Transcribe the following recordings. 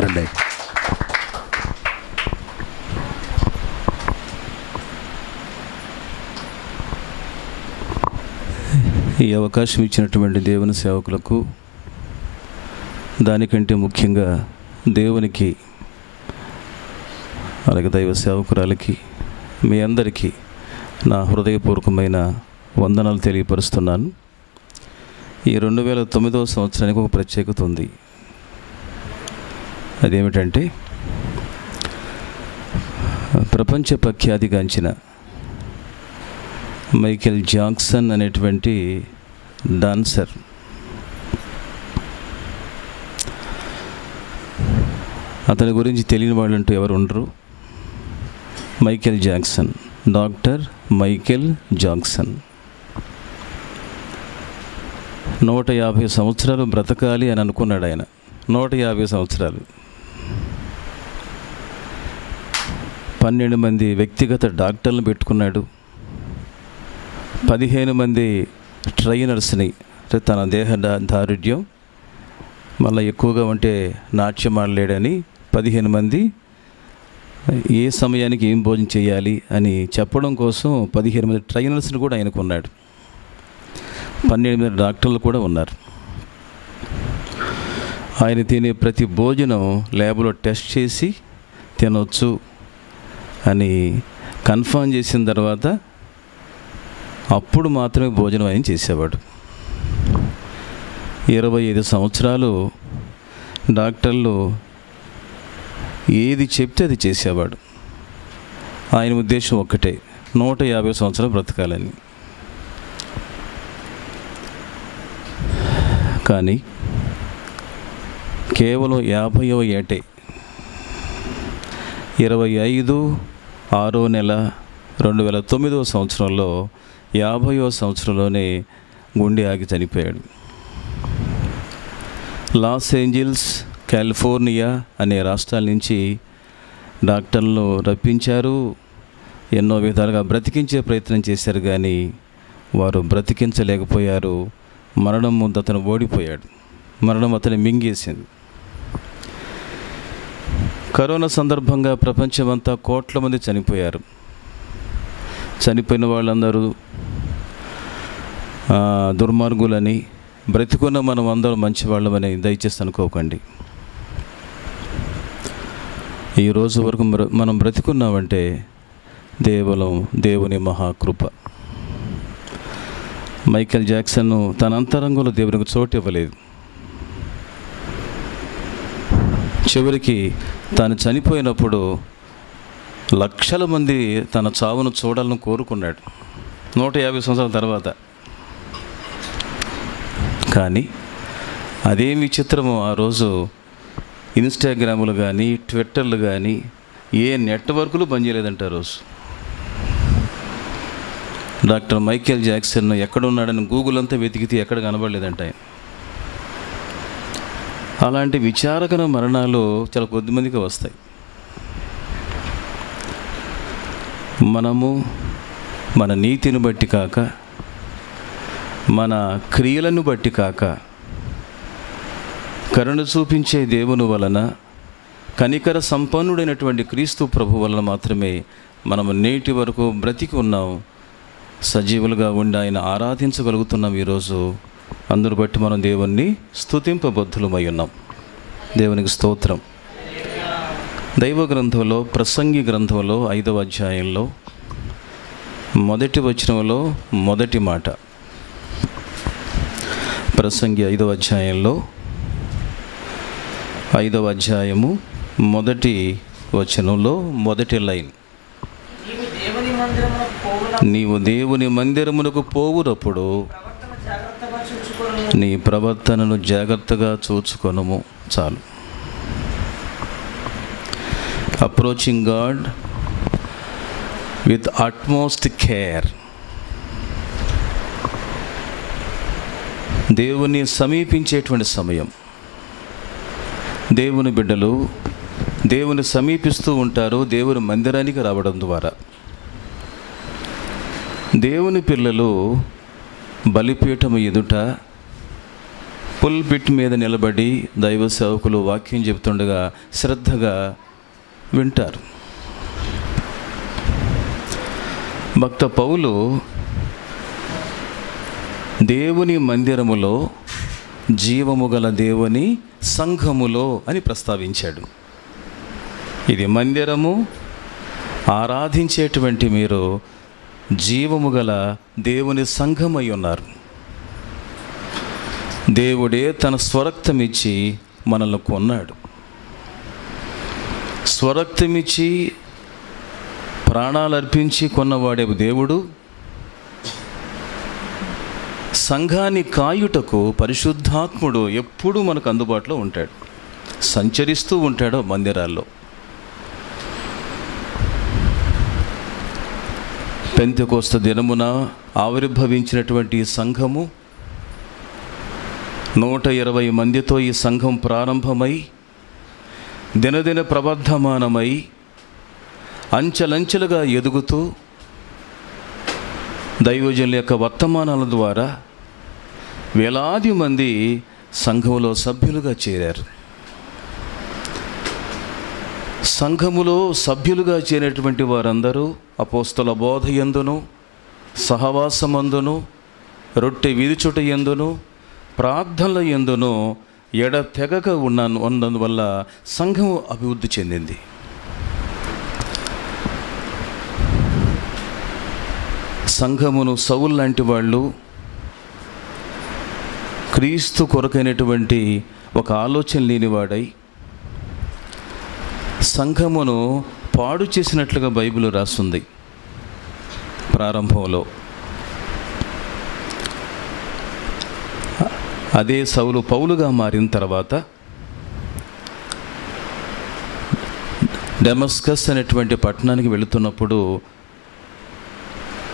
రండి. ఈ అవకాశం ఇచ్చినటువంటి దేవుని సేవకులకు, దానికంటే ముఖ్యంగా దేవునికి, అలాగే దైవ సేవకురాలకి, మీ అందరికీ నా హృదయపూర్వకమైన వందనాలు తెలియపరుస్తున్నాను. ఈ 2009వ సంవత్సరానికి ఒక ప్రత్యేకత ఉంది. అదేమిటంటే, ప్రపంచ ప్రఖ్యాతిగాంచిన మైకేల్ జాక్సన్ అనేటువంటి డాన్సర్ అతని గురించి తెలియని వాళ్ళంటూ ఎవరు ఉండరు. Michael Jackson, doctor Michael Jackson 150 సంవత్సరాలు బ్రతకాలి అని అనుకున్నాడు ఆయన. 150 సంవత్సరాలు, 12 మంది వ్యక్తిగత డాక్టర్లను పెట్టుకున్నాడు. 15 మంది ట్రైనర్స్ని, తన దేహ దారుఢ్యం మళ్ళీ ఎక్కువగా ఉంటే నాట్యం ఆడలేడని 15 మంది ఏ సమయానికి ఏం భోజనం చేయాలి అని చెప్పడం కోసం 15 మంది ట్రైనర్స్ని కూడా ఆయనకున్నాడు. 12 మంది డాక్టర్లు కూడా ఉన్నారు. ఆయన తినే ప్రతి భోజనం ల్యాబ్లో టెస్ట్ చేసి తినవచ్చు అని కన్ఫర్మ్ చేసిన తర్వాత అప్పుడు మాత్రమే భోజనం ఆయన చేసేవాడు. 25 సంవత్సరాలు డాక్టర్లు ఏది చెప్తే అది చేసేవాడు. ఆయన ఉద్దేశం ఒక్కటే, 150 సంవత్సరాలు బ్రతకాలని. కానీ కేవలం 50వ ఏటే 25/6 2009వ సంవత్సరంలో 50వ సంవత్సరంలోనే గుండె ఆగి చనిపోయాడు. లాస్ ఏంజల్స్, కాలిఫోర్నియా అనే రాష్ట్రాల నుంచి డాక్టర్లను రప్పించారు. ఎన్నో విధాలుగా బ్రతికించే ప్రయత్నం చేశారు, కానీ వారు బ్రతికించలేకపోయారు. మరణం ముందు అతను ఓడిపోయాడు. మరణం అతను మింగేసింది. కరోనా సందర్భంగా ప్రపంచమంతా కోట్ల మంది చనిపోయారు. చనిపోయిన వాళ్ళందరూ దుర్మార్గులని, బ్రతికున్న మనం అందరం మంచివాళ్ళమని దయచేసి అనుకోకండి. ఈ రోజు వరకు మనం బ్రతికున్నామంటే కేవలం దేవుని మహాకృప. మైకేల్ జాక్సన్ తన అంతరంగంలో దేవునికి చోటు ఇవ్వలేదు. చివరికి తాను చనిపోయినప్పుడు లక్షల మంది తన చావును చూడాలని కోరుకున్నాడు 150 సంవత్సరాల తర్వాత. కానీ అదేం విచిత్రమో, ఆ రోజు ఇన్స్టాగ్రాములు కానీ ట్విట్టర్లు కానీ ఏ నెట్వర్క్లు పనిచేయలేదంట. ఆ రోజు డాక్టర్ మైకేల్ జాక్సన్ ఎక్కడున్నాడని గూగుల్ అంతా వెతికితే ఎక్కడ కనబడలేదంట ఆయన. అలాంటి విచారకర మరణాలు చాలా కొద్దిమందికి వస్తాయి. మనము మన నీతిని బట్టి కాక, మన క్రియలను బట్టి కాక, కరుణ చూపించే దేవుని వలన, కనికర సంపన్నుడైనటువంటి క్రీస్తు ప్రభు వలన మాత్రమే మనము నేటి వరకు బ్రతికి ఉన్నాం, సజీవులుగా ఉండి ఆయన ఆరాధించగలుగుతున్నాం. ఈరోజు అందరు బట్టి మనం దేవుణ్ణి స్తుతింపబద్ధులమై ఉన్నాం. దేవునికి స్తోత్రం. దైవ గ్రంథంలో, ప్రసంగి గ్రంథంలో 5వ అధ్యాయంలో మొదటి వచనంలో మొదటి మాట, ప్రసంగి 5వ అధ్యాయంలో 5వ అధ్యాయము మొదటి వచనంలో మొదటి లైన్, నీవు దేవుని మందిరమునకు పోవునప్పుడు నీ ప్రవర్తనను జాగ్రత్తగా చూచుకొనుము. చాలు. Approaching God with utmost care. దేవుని సమీపించేటువంటి సమయం. దేవుని బిడ్డలు దేవుని సమీపిస్తూ ఉంటారు దేవుని మందిరానికి రావడం ద్వారా. దేవుని పిల్లలు బలిపీఠము ఎదుట పుల్పిట్ మీద నిలబడి దైవ సేవకులు వాక్యం చెబుతుండగా శ్రద్ధగా వింటారు. భక్త పౌలు దేవుని మందిరములో జీవము గల దేవుని సంఘములో అని ప్రస్తావించాడు. ఇది మందిరము, ఆరాధించేటువంటి మీరు జీవము గల దేవుని సంఘమై ఉన్నారు. దేవుడే తన స్వరక్తమిచ్చి మనల్ని కొన్నాడు. స్వరక్తమిచ్చి ప్రాణాలు అర్పించి కొన్నవాడే దేవుడు. సంఘాన్ని కాయుటకు పరిశుద్ధాత్ముడు ఎప్పుడూ మనకు అందుబాటులో ఉంటాడు, సంచరిస్తూ ఉంటాడు మందిరాల్లో. పెంతెకోస్తు దినమున ఆవిర్భవించినటువంటి ఈ సంఘము 120 మందితో ఈ సంఘం ప్రారంభమై దినదిన ప్రవర్ధమానమై అంచెలంచెలుగా ఎదుగుతూ దైవజనుల యొక్క వర్తమానాల ద్వారా వేలాది మంది సంఘములో సభ్యులుగా చేరారు. సంఘములో సభ్యులుగా చేరినటువంటి వారందరూ అపోస్తల బోధ యందును, సహవాసమందును, రొట్టె విరుచుట యందును, ప్రార్థనల యందును ఎడతెగక ఉన్నందువల్ల సంఘము అభివృద్ధి చెందింది. సంఘమును సౌలు లాంటి వాళ్ళు క్రీస్తు కొరకైనటువంటి ఒక ఆలోచన లేనివాడై సంఘమును పాడు చేసినట్లుగా బైబిల్ రాస్తుంది. ప్రారంభంలో అదే సౌలు పౌలుగా మారిన తర్వాత డెమస్కస్ అనేటువంటి పట్టణానికి వెళుతున్నప్పుడు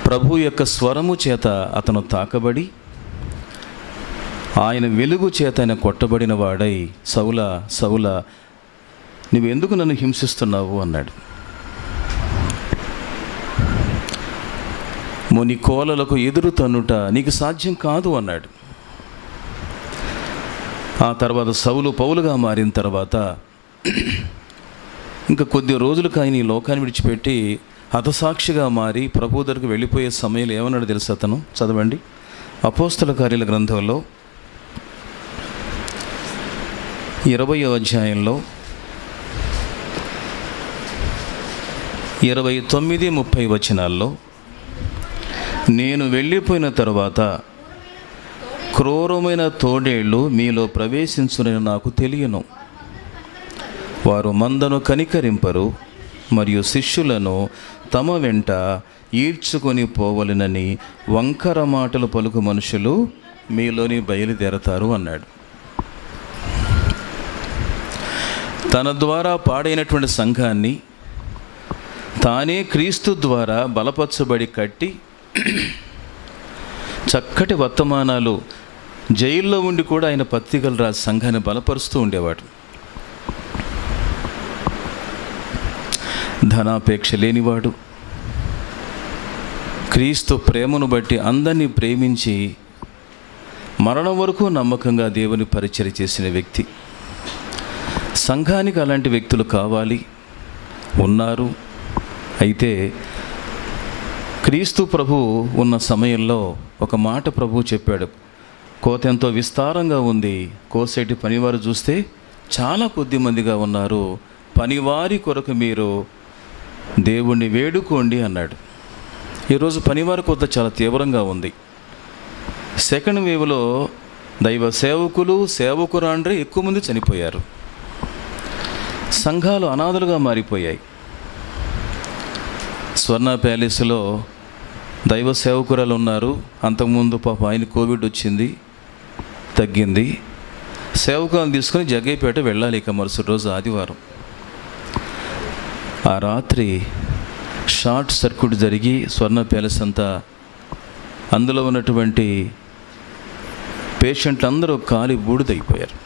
ప్రభు యొక్క స్వరము చేత అతను తాకబడి ఆయన వెలుగు చేత ఆయన కొట్టబడిన వాడై సౌలా సౌలా నువ్వెందుకు నన్ను హింసిస్తున్నావు అన్నాడు. ముని కోలలకు ఎదురు తన్నుట నీకు సాధ్యం కాదు అన్నాడు. ఆ తర్వాత సౌలు పౌలుగా మారిన తర్వాత ఇంకా కొద్ది రోజులకు ఆయన ఈ లోకాన్ని విడిచిపెట్టి హతసాక్షిగా మారి ప్రభు దగ్గరకు వెళ్ళిపోయే సమయంలో ఏమన్నాడు తెలుసు అతను? చదవండి, అపోస్తల కార్యాల గ్రంథంలో 20వ అధ్యాయంలో 29-30 వచనాల్లో, నేను వెళ్ళిపోయిన తరువాత క్రూరమైన తోడేళ్ళు మీలో ప్రవేశించునని నాకు తెలియను. వారు మందను కనికరింపరు మరియు శిష్యులను తమ వెంట ఈడ్చుకొని పోవలెనని వంకర మాటలు పలుకు మనుషులు మీలోని బయలుదేరతారు అన్నాడు. తన ద్వారా పాడైనటువంటి సంఘాన్ని తానే క్రీస్తు ద్వారా బలపరచబడి కట్టి చక్కటి వర్తమానాలు జైల్లో ఉండి కూడా ఆయన పత్రికలు రాసి సంఘాన్ని బలపరుస్తూ ఉండేవాడు. ధనాపేక్ష లేనివాడు, క్రీస్తు ప్రేమను బట్టి అందరినీ ప్రేమించి మరణం వరకు నమ్మకంగా దేవుని పరిచర్య చేసిన వ్యక్తి. సంఘానికి అలాంటి వ్యక్తులు కావాలి, ఉన్నారు. అయితే క్రీస్తు ప్రభు ఉన్న సమయంలో ఒక మాట ప్రభు చెప్పాడు, కోత ఎంతో విస్తారంగా ఉంది, కోసేటి పనివారు చూస్తే చాలా కొద్ది మందిగా ఉన్నారు, పనివారి కొరకు మీరు దేవుణ్ణి వేడుకోండి అన్నాడు. ఈరోజు పనివారి కొరత చాలా తీవ్రంగా ఉంది. సెకండ్ వేవ్లో దైవ సేవకులు సేవకురాండ్రే ఎక్కువ మంది చనిపోయారు. సంఘాలు అనాథలుగా మారిపోయాయి. స్వర్ణ ప్యాలెస్లో దైవ సేవకురాలు ఉన్నారు. అంతకుముందు పాప ఆయన కోవిడ్ వచ్చింది, తగ్గింది. సేవకులను తీసుకొని జగ్గైపేట వెళ్ళాలి ఇక మరుసటి రోజు ఆదివారం. ఆ రాత్రి షార్ట్ సర్క్యూట్ జరిగి స్వర్ణ ప్యాలెస్ అంతా అందులో ఉన్నటువంటి పేషెంట్లు అందరూ కాలి బూడిదైపోయారు.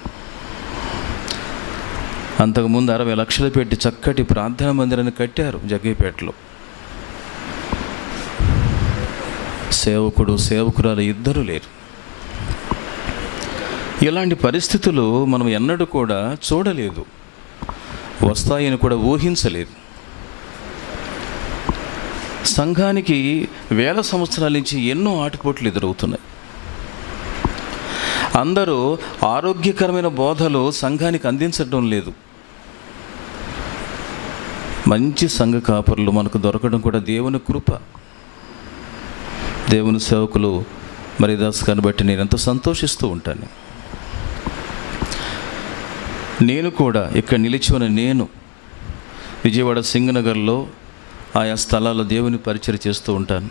అంతకుముందు 60 లక్షలు పెట్టి చక్కటి ప్రార్థనా మందిరాన్ని కట్టారు జగ్గైపేటలో. సేవకుడు సేవకురాలు ఇద్దరు లేరు. ఇలాంటి పరిస్థితులు మనం ఎన్నడూ కూడా చూడలేదు, వస్తాయని కూడా ఊహించలేదు. సంఘానికి వేల సంవత్సరాల నుంచి ఎన్నో ఆటుపోట్లు ఎదురవుతున్నాయి. అందరూ ఆరోగ్యకరమైన బోధలు సంఘానికి అందించడం లేదు. మంచి సంఘ కాపరులు మనకు దొరకడం కూడా దేవుని కృప. దేవుని సేవకులు మరి దాసుకాన్ని బట్టి నేను ఎంతో సంతోషిస్తూ ఉంటాను. నేను కూడా ఇక్కడ నిలిచి ఉన్న నేను విజయవాడ సింగనగర్లో ఆయా స్థలాల్లో దేవుని పరిచర్య చేస్తూ ఉంటాను.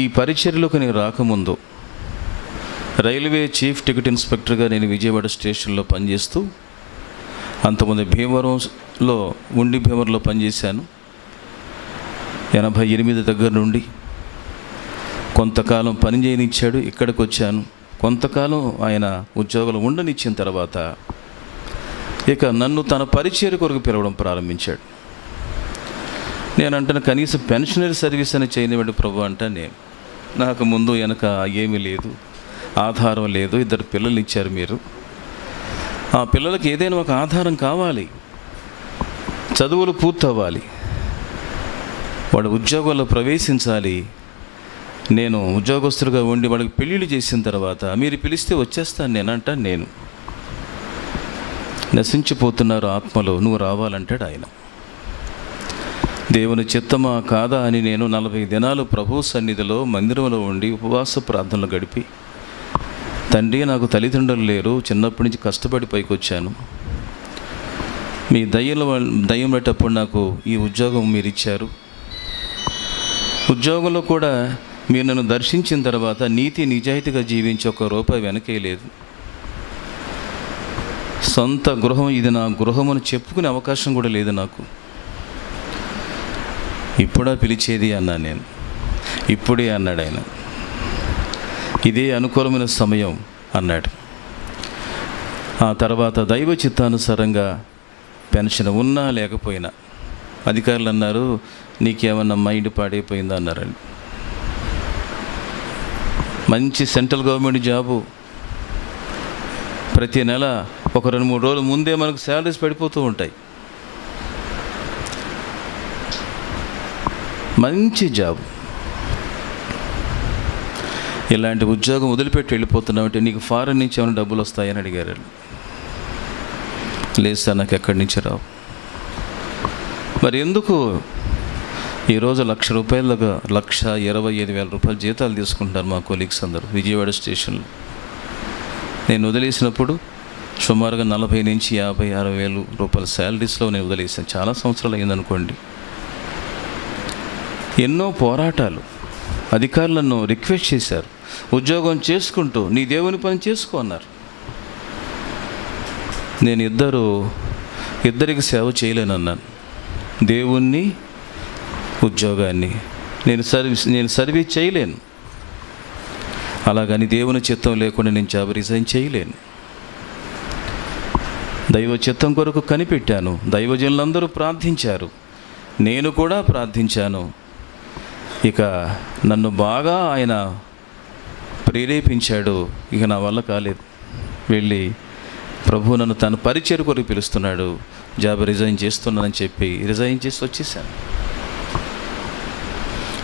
ఈ పరిచర్యలోకి నేను రాకముందు రైల్వే చీఫ్ టికెట్ ఇన్స్పెక్టర్గా నేను విజయవాడ స్టేషన్లో పనిచేస్తూ, అంతకుముందు భీమవరంలో భీమవరంలో పనిచేశాను. 88 దగ్గర నుండి కొంతకాలం పని చేయనిచ్చాడు, ఇక్కడికి వచ్చాను. కొంతకాలం ఆయన ఉద్యోగాలు ఉండనిచ్చిన తర్వాత ఇక నన్ను తన పరిచర్య కొరకు పిలవడం ప్రారంభించాడు. నేను అంటాను, కనీసం పెన్షనరీ సర్వీస్ అని చేయనివ్వండి ప్రభు అంటా. నాకు ముందు వెనక ఏమీ లేదు, ఆధారం లేదు. 2 పిల్లలు ఇచ్చారు మీరు. ఆ పిల్లలకి ఏదైనా ఒక ఆధారం కావాలి, చదువులు పూర్తవ్వాలి, వాడు ఉద్యోగంలో ప్రవేశించాలి. నేను ఉద్యోగస్తులుగా ఉండి వాళ్ళకి పెళ్ళిళ్ళు చేసిన తర్వాత మీరు పిలిస్తే వచ్చేస్తాను నేను నశించిపోతున్నారు ఆత్మలో, నువ్వు రావాలంటాడు ఆయన. దేవుని చిత్తమా కాదా అని నేను 40 దినాలు ప్రభు సన్నిధిలో మందిరంలో ఉండి ఉపవాస ప్రార్థనలు గడిపి, తండ్రి నాకు తల్లిదండ్రులు లేరు, చిన్నప్పటి నుంచి కష్టపడి పైకి వచ్చాను, మీ దయ్యం పెట్టప్పుడు నాకు ఈ ఉద్యోగం మీరు ఇచ్చారు. ఉద్యోగంలో కూడా మీరు నన్ను దర్శించిన తర్వాత నీతి నిజాయితీగా జీవించి ₹1 వెనకేయలేదు. సొంత గృహం, ఇది నా గృహం అని చెప్పుకునే అవకాశం కూడా లేదు నాకు. ఇప్పుడా పిలిచేది అన్నా నేను. ఇప్పుడే అన్నాడు ఆయన. ఇదే అనుకూలమైన సమయం అన్నాడు. ఆ తర్వాత దైవ చిత్తానుసారంగా పెన్షన్ ఉన్నా లేకపోయినా అధికారులు అన్నారు, నీకేమన్నా మైండ్ పాడైపోయిందా అన్నారండి. మంచి సెంట్రల్ గవర్నమెంట్ జాబు, ప్రతి నెల ఒక 2-3 రోజుల ముందే మనకు శాలరీస్ పడిపోతూ ఉంటాయి. మంచి జాబ్. ఇలాంటి ఉద్యోగం వదిలిపెట్టి వెళ్ళిపోతున్నామంటే నీకు ఫారెన్ నుంచి ఏమైనా డబ్బులు వస్తాయని అడిగారు. లేదు సార్, నాకు ఎక్కడి నుంచి రావు. మరి ఎందుకు ఈరోజు ₹1,00,000 దాకా ₹1,25,000 జీతాలు తీసుకుంటారు మా కొలీగ్స్ అందరూ విజయవాడ స్టేషన్లో. నేను వదిలేసినప్పుడు సుమారుగా 40,000 నుంచి 50,000, 60,000 శాలరీస్లో నేను వదిలేసాను. చాలా సంవత్సరాలు అయిందనుకోండి. ఎన్నో పోరాటాలు, అధికారులను రిక్వెస్ట్ చేశారు, ఉద్యోగం చేసుకుంటూ నీ దేవుని పని చేసుకో అన్నారు. నేను ఇద్దరికి సేవ చేయలేనన్నాను. దేవుణ్ణి, ఉద్యోగాన్ని నేను సర్వీస్ చేయలేను. అలాగని దేవుని చిత్తం లేకుండా నేను జాబ్ రిజైన్ చేయలేను. దైవ చిత్తం కొరకు కనిపెట్టాను. దైవజనులందరూ ప్రార్థించారు, నేను కూడా ప్రార్థించాను. ఇక నన్ను బాగా ఆయన ప్రేరేపించాడు. ఇక నా వల్ల కాలేదు. వెళ్ళి ప్రభు నన్ను తన పరిచర్య కొరకు పిలుస్తున్నాడు, జాబ్ రిజైన్ చేస్తున్నానని చెప్పి రిజైన్ చేసి వచ్చేసాను.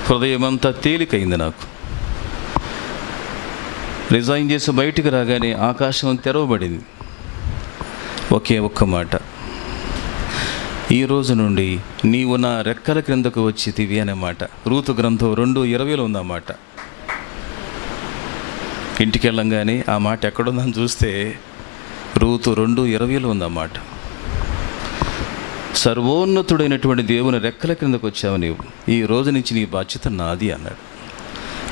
హృదయం అంతా తేలికైంది నాకు. రిజైన్ చేసి బయటికి రాగానే ఆకాశం తెరవబడింది. ఒకే ఒక్క మాట, ఈ రోజు నుండి నీవు నా రెక్కల క్రిందకు వచ్చితివి అనే మాట. రూతు గ్రంథం 2:20 ఉందన్నమాట. ఇంటికి వెళ్ళంగానే ఆ మాట ఎక్కడుందని చూస్తే రూతు 2:20 ఉందన్నమాట. సర్వోన్నతుడైనటువంటి దేవుని రెక్కల క్రిందకు వచ్చావు నీవు, ఈ రోజు నుంచి నీ బాధ్యత నాది అన్నాడు.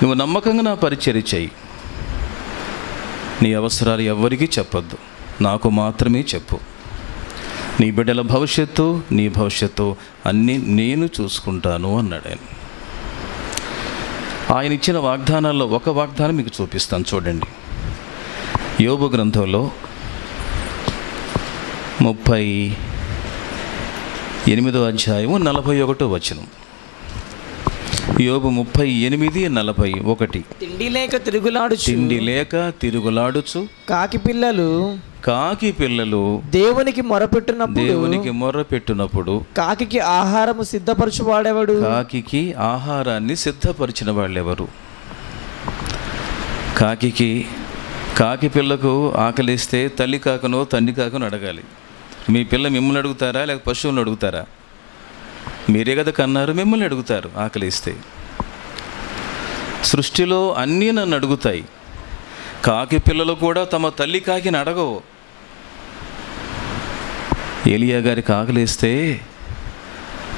నువ్వు నమ్మకంగా నా పరిచర్య చెయ్యి, నీ అవసరాలు ఎవ్వరికీ చెప్పొద్దు, నాకు మాత్రమే చెప్పు. నీ బిడ్డల భవిష్యత్తు, నీ భవిష్యత్తు అన్నీ నేను చూసుకుంటాను అన్నాడు ఆయన. ఆయన ఇచ్చిన వాగ్దానాల్లో ఒక వాగ్దానం మీకు చూపిస్తాను చూడండి. యోబు గ్రంథంలో 38వ అధ్యాయము 41వ వచనం. యోబు 38:41. తిండి లేక తిరుగులాడుచు కాకి పిల్లలు దేవునికి మొరపెట్టునప్పుడు కాకి ఆహారము సిద్ధపరచువాడెవడు? కాకి ఆహారాన్ని సిద్ధపరిచిన వాళ్ళెవరు? కాకి పిల్లకు ఆకలిస్తే తల్లి కాకనో తండ్రి కాకనో అడగాలి. మీ పిల్ల మిమ్మల్ని అడుగుతారా లేక పశువులను అడుగుతారా? మీరే కదా కన్నారు, మిమ్మల్ని అడుగుతారు ఆకలిస్తే. సృష్టిలో అన్నీ నన్ను అడుగుతాయి. కాకి పిల్లలు కూడా తమ తల్లి కాకిని అడగవు. ఏలియా గారికి ఆకలిస్తే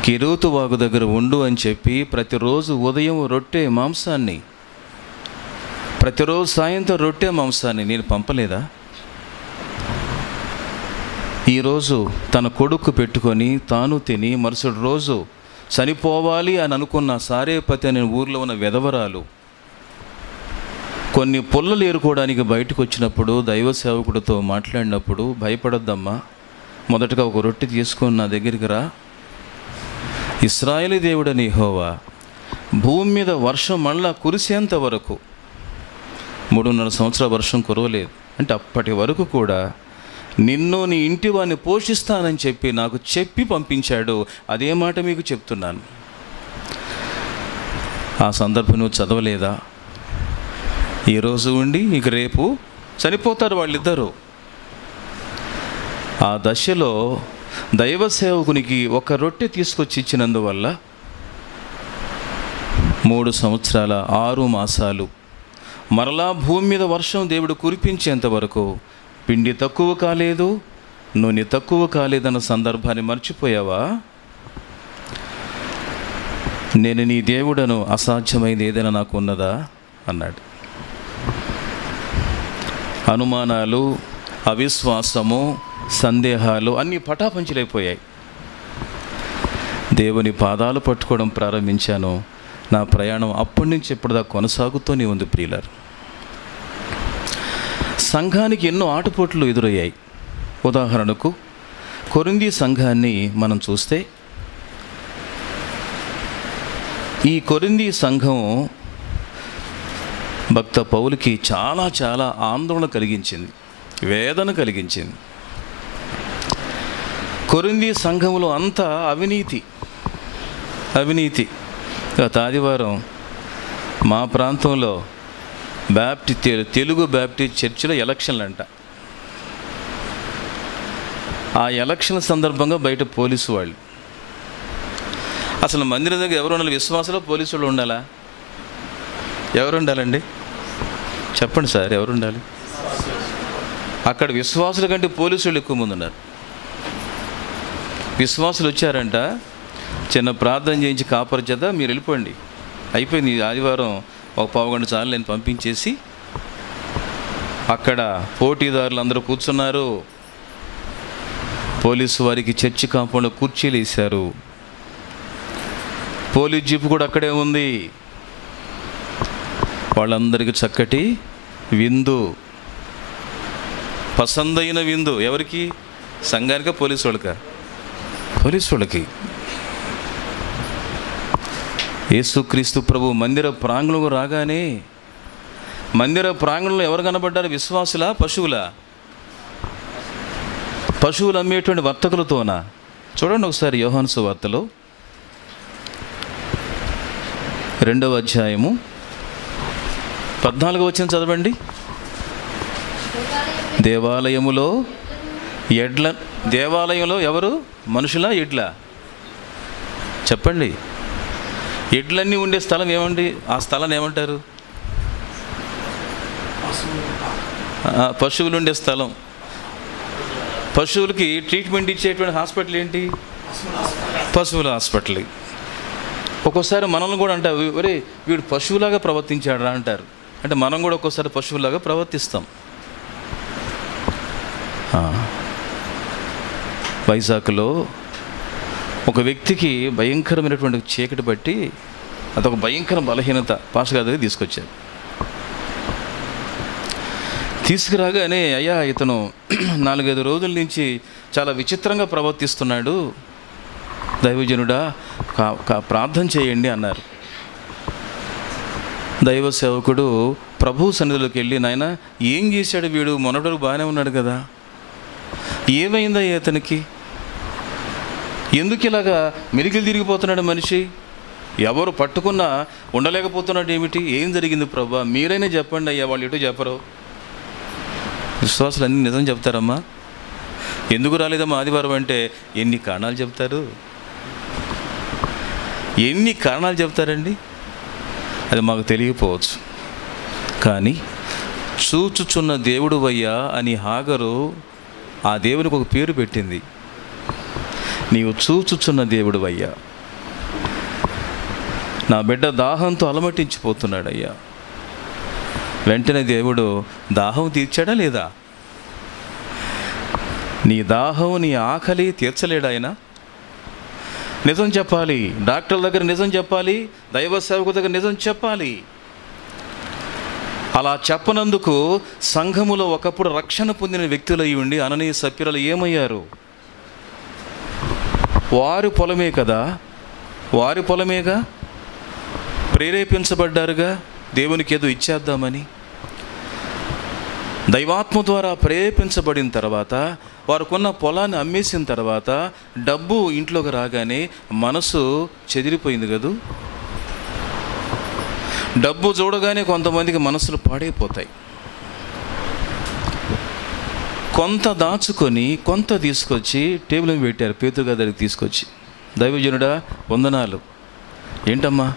కెరీతు వాగు దగ్గర ఉండు అని చెప్పి ప్రతిరోజు ఉదయం రొట్టె మాంసాన్ని, ప్రతిరోజు సాయంత్రం రొట్టె మాంసాన్ని నేను పంపలేదా? ఈరోజు తన కొడుకు పెట్టుకొని తాను తిని మరుసటి రోజు చనిపోవాలి అని అనుకున్న సారేపతి అనే ఊర్లో ఉన్న వెధవరాలు కొన్ని పుల్లలు ఏరుకోవడానికి బయటకు వచ్చినప్పుడు దైవ సేవకుడితో మాట్లాడినప్పుడు, భయపడొద్దమ్మా, మొదటగా ఒక రొట్టె తీసుకొని నా దగ్గరికి రా. ఇశ్రాయేలు దేవుడని యెహోవా భూమి మీద వర్షం మళ్ళా కురిసేంత వరకు 3.5 సంవత్సరాల వర్షం కురవలేదు అంటే అప్పటి వరకు కూడా నిన్ను నీ ఇంటి వాడిని పోషిస్తానని చెప్పి నాకు చెప్పి పంపించాడు. అదే మాట మీకు చెప్తున్నాను. ఆ సందర్భం నువ్వు చదవలేదా? ఈరోజు ఉండి ఇక రేపు చనిపోతారు వాళ్ళిద్దరూ. ఆ దశలో దైవ సేవకునికి ఒక రొట్టె తీసుకొచ్చి ఇచ్చినందువల్ల 3 సంవత్సరాల 6 మాసాలు మరలా భూమి మీద వర్షం దేవుడు కురిపించేంత వరకు పిండి తక్కువ కాలేదు, నూనె తక్కువ కాలేదన్న సందర్భాన్ని మర్చిపోయావా? నేను నీ దేవుడను, అసాధ్యమైంది ఏదైనా నాకు ఉన్నదా అన్నాడు. అనుమానాలు, అవిశ్వాసము, సందేహాలు అన్నీ పటాపంచలైపోయాయి. దేవుని పాదాలు పట్టుకోవడం ప్రారంభించాను. నా ప్రయాణం అప్పటి నుంచి ఇప్పటిదాకా కొనసాగుతూనే ఉంది ప్రియులారు. సంఘానికి ఎన్నో ఆటుపోట్లు ఎదురయ్యాయి. ఉదాహరణకు కొరింథీ సంఘాన్ని మనం చూస్తే, ఈ కొరింథీ సంఘం భక్త పౌలుకి చాలా చాలా ఆందోళన కలిగించింది, వేదన కలిగించింది. కొరింథీ సంఘంలో అంతా అవినీతి. గత ఆదివారం మా ప్రాంతంలో తెలుగు బ్యాప్టిస్ట్ చర్చిలో ఎలక్షన్లు అంట. ఆ ఎలక్షన్ సందర్భంగా బయట పోలీసు వాళ్ళు, అసలు మందిరం దగ్గర ఎవరు ఉండాలి? విశ్వాసంలో పోలీసు వాళ్ళు ఉండాలా? ఎవరు ఉండాలండి? చెప్పండి సార్, ఎవరు ఉండాలి? అక్కడ విశ్వాసుల కంటే పోలీసు వాళ్ళు ఎక్కువ మంది ఉన్నారు. విశ్వాసులు వచ్చారంట, చిన్న ప్రార్థన చేయించి కాపరి చేత మీరు వెళ్ళిపోండి, అయిపోయింది. ఆదివారం ఒక 1/2 గంట చాలు నేను పంపించేసి, అక్కడ పోటీదారులు అందరూ కూర్చున్నారు. పోలీసు వారికి చర్చి కాంపౌండ్లో కుర్చీలు వేశారు. పోలీస్ జీప్ కూడా అక్కడే ఉంది. వాళ్ళందరికీ చక్కటి విందు, పసందైన విందు. ఎవరికి? సంఘానికా పోలీసు వాళ్ళకా? పోలీసు వాళ్ళకి. యేసుక్రీస్తు ప్రభు మందిర ప్రాంగణంలో రాగానే మందిర ప్రాంగణంలో ఎవరు కనబడ్డారు? విశ్వాసులా, పశువులా? పశువులు అమ్మేటువంటి వర్తకులతోనా? చూడండి ఒకసారి యోహాను సువార్తలో 2వ అధ్యాయము 14వ వచనం చదవండి. దేవాలయంలో ఎవరు? మనుషులా, ఎడ్ల? చెప్పండి. ఎడ్లన్నీ ఉండే స్థలం ఏమండి? ఆ స్థలాన్ని ఏమంటారు? పశువులు ఉండే స్థలం. పశువులకి ట్రీట్మెంట్ ఇచ్చేటువంటి హాస్పిటల్ ఏంటి? పశువుల హాస్పిటల్. ఒక్కోసారి మనల్ని కూడా అంటారు, ఒరే వీడు పశువులాగా ప్రవర్తించాడు అంటారు. అంటే మనం కూడా ఒక్కోసారి పశువులాగా ప్రవర్తిస్తాం. వైజాగ్లో ఒక వ్యక్తికి భయంకరమైనటువంటి చీకటి బట్టి అదొక భయంకర బలహీనత పాస్టర్ గారి దగ్గర తీసుకొచ్చారు. తీసుకురాగానే, అయ్యా ఇతను 4-5 రోజుల నుంచి చాలా విచిత్రంగా ప్రవర్తిస్తున్నాడు, దైవజనుడా ప్రార్థన చేయండి అన్నారు. దైవ సేవకుడు ప్రభు సన్నిధిలోకి వెళ్ళి, నాయన ఏం చేశాడు వీడు, మొన్నటి బాగానే ఉన్నాడు కదా, ఏమైందా అతనికి, ఎందుకు ఇలాగా మెలికలు తిరిగిపోతున్నాడు మనిషి, ఎవరు పట్టుకున్నా ఉండలేకపోతున్నాడు ఏమిటి, ఏం జరిగింది ప్రభా, మీరైనా చెప్పండి అయ్యా, వాళ్ళు ఎటు చెప్పరు. విశ్వాసులు అన్నీ నిజం చెప్తారమ్మా. ఎందుకు రాలేదమ్మా ఆదివారం అంటే ఎన్ని కారణాలు చెప్తారు, ఎన్ని కారణాలు చెప్తారండి. అది మాకు తెలియకపోవచ్చు, కానీ చూచుచున్న దేవుడు అయ్యా అని హాగరు ఆ దేవునికి ఒక పేరు పెట్టింది. నీవు చూచుచున్న దేవుడు అయ్యా, నా బిడ్డ దాహంతో అలమటించిపోతున్నాడు అయ్యా. వెంటనే దేవుడు దాహం తీర్చాడా లేదా? నీ దాహం నీ ఆకలి తీర్చలేడా ఆయన? నిజం చెప్పాలి, డాక్టర్ల దగ్గర నిజం చెప్పాలి, దైవ సేవకు దగ్గర నిజం చెప్పాలి. అలా చెప్పనందుకు సంఘములో ఒకప్పుడు రక్షణ పొందిన వ్యక్తులు అయి ఉండి అననీయ సప్ఫీరాలు ఏమయ్యారు? వారి పొలమే కదా, వారి పొలమేగా, ప్రేరేపించబడ్డారుగా దేవునికి ఏదో ఇచ్చేద్దామని. దైవాత్మ ద్వారా ప్రేరేపించబడిన తర్వాత, వారికున్న పొలాన్ని అమ్మేసిన తర్వాత డబ్బు ఇంట్లోకి రాగానే మనసు చెదిరిపోయింది కదూ. డబ్బు చూడగానే కొంతమందికి మనసులు పాడైపోతాయి. కొంత దాచుకొని కొంత తీసుకొచ్చి టేబుల్ మీద పెట్టారు, పేతురు గారి దగ్గరికి తీసుకొచ్చి, దైవజనుడా వందనాలు, ఏంటమ్మా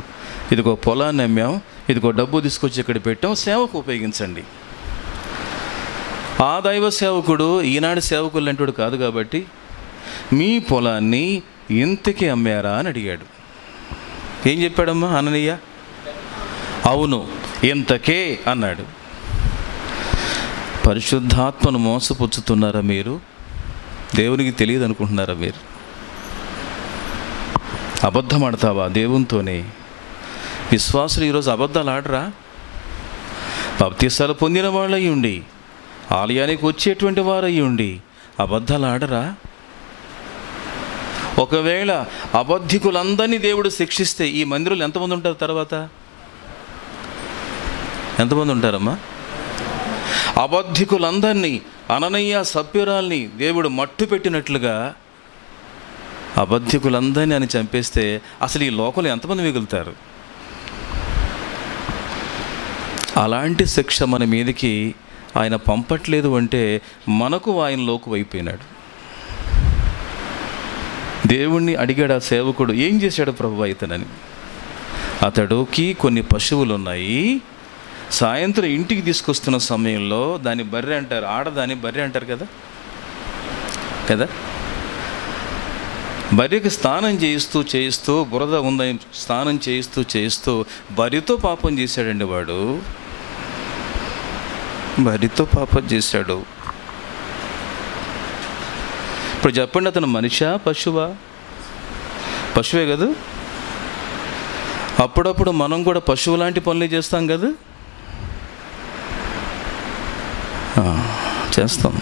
ఇదిగో పొలాన్ని అమ్మాం, ఇదిగో డబ్బు తీసుకొచ్చి ఇక్కడ పెట్టాం, సేవకు ఉపయోగించండి. ఆ దైవ సేవకుడు ఈనాడు సేవకులు అంటాడు కాదు కాబట్టి, మీ పొలాన్ని ఇంతకి అమ్మారా అని అడిగాడు. ఏం చెప్పాడమ్మా అననీయ? అవును ఇంతకే అన్నాడు. పరిశుద్ధాత్మను మోసపుచ్చుతున్నారా మీరు? దేవునికి తెలియదు అనుకుంటున్నారా మీరు? అబద్ధం ఆడతావా దేవునితోనే? విశ్వాసులు ఈరోజు అబద్ధాలు ఆడరా? బాప్తీసాలు పొందిన వాళ్ళై ఉండి, ఆలయానికి వచ్చేటువంటి వారై ఉండి అబద్ధాలు ఆడరా? ఒకవేళ అబద్ధికులందరినీ దేవుడు శిక్షిస్తే ఈ మందిరంలో ఎంతమంది ఉంటారు? తర్వాత ఎంతమంది ఉంటారమ్మా? అబద్ధికులందరినీ, అననీయ సప్ఫీరాల్ని దేవుడు మట్టు పెట్టినట్లుగా అబద్ధికులందరినీ అని చంపేస్తే అసలు ఈ లోకంలో ఎంతమంది మిగులుతారు? అలాంటి శిక్ష మన మీదకి ఆయన పంపట్లేదు అంటే మనకు ఆయన లోకు అయిపోయినాడు. దేవుణ్ణి అడిగాడు ఆ సేవకుడు, ఏం చేశాడు ప్రభు ఇతనని. అతడికి కొన్ని పశువులు ఉన్నాయి, సాయంత్రం ఇంటికి తీసుకొస్తున్న సమయంలో దాన్ని బర్రె అంటారు, ఆడదాన్ని బర్రె అంటారు కదా కదా, బర్రెకి స్నానం చేయిస్తూ బురద ఉందని స్నానం చేయిస్తూ బర్రెతో పాపం చేశాడండి వాడు, బర్రెతో పాపం చేశాడు. ఇప్పుడు చెప్పండి, అతను మనిషా పశువా? పశువే కదా. అప్పుడప్పుడు మనం కూడా పశువు లాంటి పనులు చేస్తాం కదా, చేస్తాం.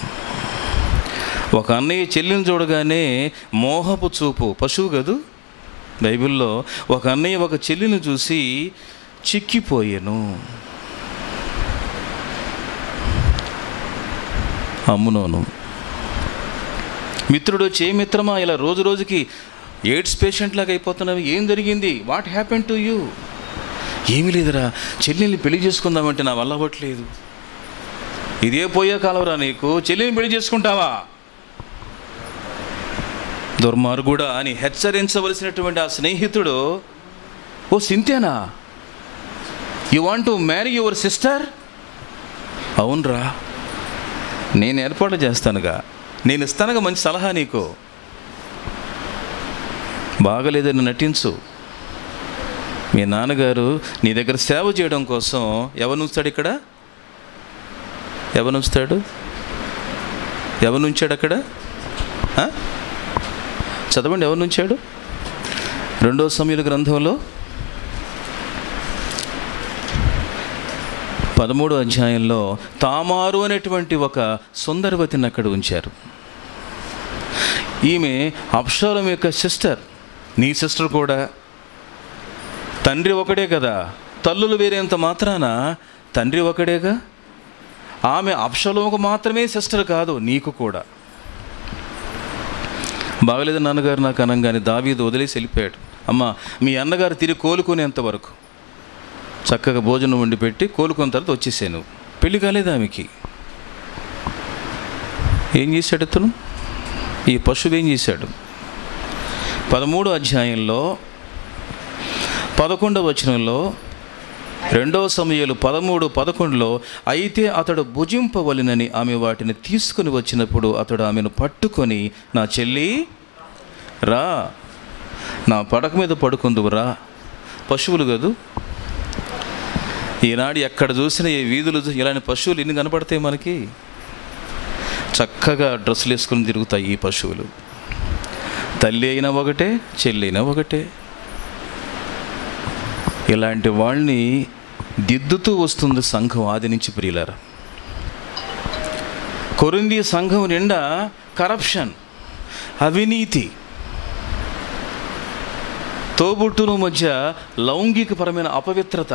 ఒక అన్నయ్య చెల్లిని చూడగానే మోహపు చూపు, పశువు కదూ. బైబిల్లో ఒక అన్నయ్య ఒక చెల్లిని చూసి చిక్కిపోయాను, అమ్మునోను. మిత్రుడు వచ్చి, ఏ మిత్రమా ఇలా రోజు రోజుకి ఎయిడ్స్ పేషెంట్ లాగా అయిపోతున్నావు, ఏం జరిగింది, వాట్ హ్యాపెన్ టు యూ? ఏమీ లేదురా, చెల్లిని పెళ్లి చేసుకుందామంటే నా వల్ల అవ్వట్లేదు. ఇదే పోయే కాలవరా నీకు, చెల్లిని పెళ్లి చేసుకుంటావా? దుర్మార్గుడా అని హెచ్చరించవలసినటువంటి ఆ స్నేహితుడు, ఓ సింతేనా, you want to marry your sister? అవునరా, నేను ఏర్పాటు చేస్తానుగా, నేను ఇస్తానుగా మంచి సలహా నీకు, బాగలేదని నటించు. మీ నాన్నగారు నీ దగ్గర సేవ చేయడం కోసం ఎవరిని ఉంచుతాడు ఇక్కడ? ఎవరిని ఉంచుతాడు? ఎవరిని ఉంచాడు అక్కడ? చదవండి, ఎవరిని ఉంచాడు? 2వ సమూయేలు గ్రంథంలో 13వ అధ్యాయంలో తామారు అనేటువంటి ఒక సుందరవతిని అక్కడ ఉంచారు. ఈమె అబ్షాలోము యొక్క సిస్టర్. నీ సిస్టర్ కూడా, తండ్రి ఒకడే కదా, తల్లులు వేరేంత మాత్రాన తండ్రి ఒకడేగా. ఆమె అబ్షలోముకు మాత్రమే సిస్టర్ కాదు, నీకు కూడా. బాగలేదు నాన్నగారు నాకు అనగానే దావీదు వదిలేసి వెళ్ళిపోయాడు. అమ్మ, మీ అన్నగారు తిరిగి కోలుకునేంత వరకు చక్కగా భోజనం వండి పెట్టి కోలుకున్న తర్వాత వచ్చేసాను. పెళ్ళి కాలేదు ఆమెకి. ఏం చేశాడు అతను? ఈ పశువు ఏం చేశాడు? 13వ అధ్యాయంలో 11వ వచనంలో 2 సమూయేలు 13:11లో అయితే అతడు భుజింపవలెనని ఆమె వాటిని తీసుకుని వచ్చినప్పుడు అతడు ఆమెను పట్టుకొని, నా చెల్లి రా, నా పడక మీద పడుకుందువు రా. పశువులు కాదు. ఈనాడు ఎక్కడ చూసినా ఈ వీధులు ఇలాంటి పశువులు ఎన్ని కనపడతాయి మనకి. చక్కగా డ్రెస్సులు వేసుకుని తిరుగుతాయి ఈ పశువులు. తల్లి అయినా ఒకటే, చెల్లి అయినా ఒకటే. ఇలాంటి వాళ్ళని దిద్దుతూ వస్తుంది సంఘం ఆది నుంచి ప్రియులారా. కొరింథీ సంఘం నిండా కరప్షన్, అవినీతి, తోబుట్టుల మధ్య లౌంగికపరమైన అపవిత్రత.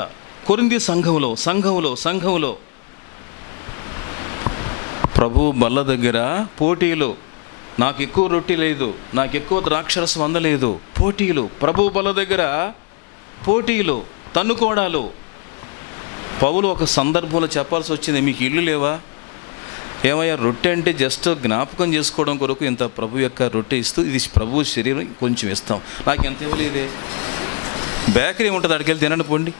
కొరింథీ సంఘంలో ప్రభు బల్ల దగ్గర పోటీలు. నాకు ఎక్కువ రొట్టె లేదు, నాకు ఎక్కువ ద్రాక్షరసం అందలేదు. పోటీలు. ప్రభు బల్ల దగ్గర పోటీలు, తన్నుకోవడాలు. పౌలు ఒక సందర్భంలో చెప్పాల్సి వచ్చింది, మీకు ఇల్లు లేవా? ఏమయ్యా, రొట్టె అంటే జస్ట్ జ్ఞాపకం చేసుకోవడం కొరకు ఇంత ప్రభు యొక్క రొట్టె ఇస్తూ, ఇది ప్రభు శరీరం కొంచెం ఇస్తాం, నాకు ఎంత ఇవ్వలేదే. బేకరీ ఉంటుంది, అక్కడికి వెళ్ళి తినండి పోండి.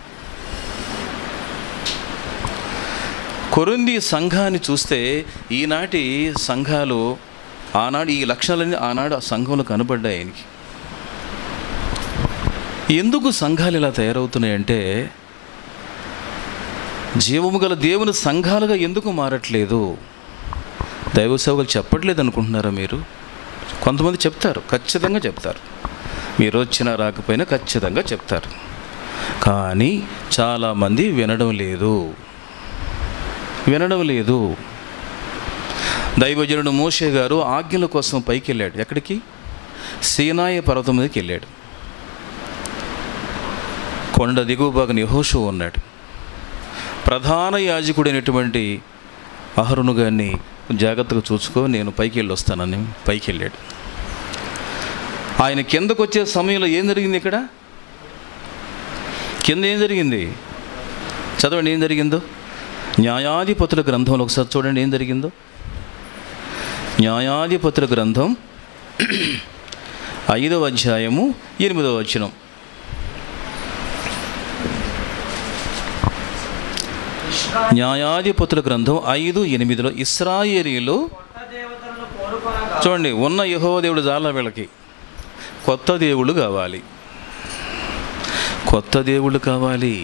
కొరింథీ సంఘాన్ని చూస్తే ఈనాటి సంఘాలు, ఆనాడు ఈ లక్షణాలన్నీ ఆనాడు ఆ సంఘంలో కనబడ్డాయి ఆయనకి. ఎందుకు సంఘాలు ఇలా తయారవుతున్నాయంటే, జీవము గల దేవుని సంఘాలుగా ఎందుకు మారట్లేదు? దైవ సేవకులు చెప్పట్లేదు అనుకుంటున్నారా మీరు? కొంతమంది చెప్తారు, ఖచ్చితంగా చెప్తారు. మీరు వచ్చినా రాకపోయినా ఖచ్చితంగా చెప్తారు. కానీ చాలామంది వినడం లేదు. దైవజనుడు మోషే గారు ఆజ్ఞల కోసం పైకి వెళ్ళాడు. ఎక్కడికి? సీనాయి పర్వతం మీదకి వెళ్ళాడు. కొండ దిగువ భాగం యెహోషువ ఉన్నాడు. ప్రధాన యాజకుడైనటువంటి అహరోను గారిని జాగ్రత్తగా చూసుకో, నేను పైకి వెళ్ళి వస్తానని పైకి వెళ్ళాడు. ఆయన కిందకు వచ్చే సమయంలో ఏం జరిగింది? ఇక్కడ కింద ఏం జరిగింది? చదవండి ఏం జరిగిందో. న్యాయాధిపతుల గ్రంథంలో ఒకసారి చూడండి ఏం జరిగిందో. న్యాయాధిపతుల గ్రంథం 5వ అధ్యాయము 8వ వచనం. న్యాయాధిపతుల గ్రంథం 5:8లో ఇశ్రాయేలీయులు చూడండి, ఉన్న యెహోవా దేవుడు చాలా వీళ్ళకి కొత్త దేవుళ్ళు కావాలి.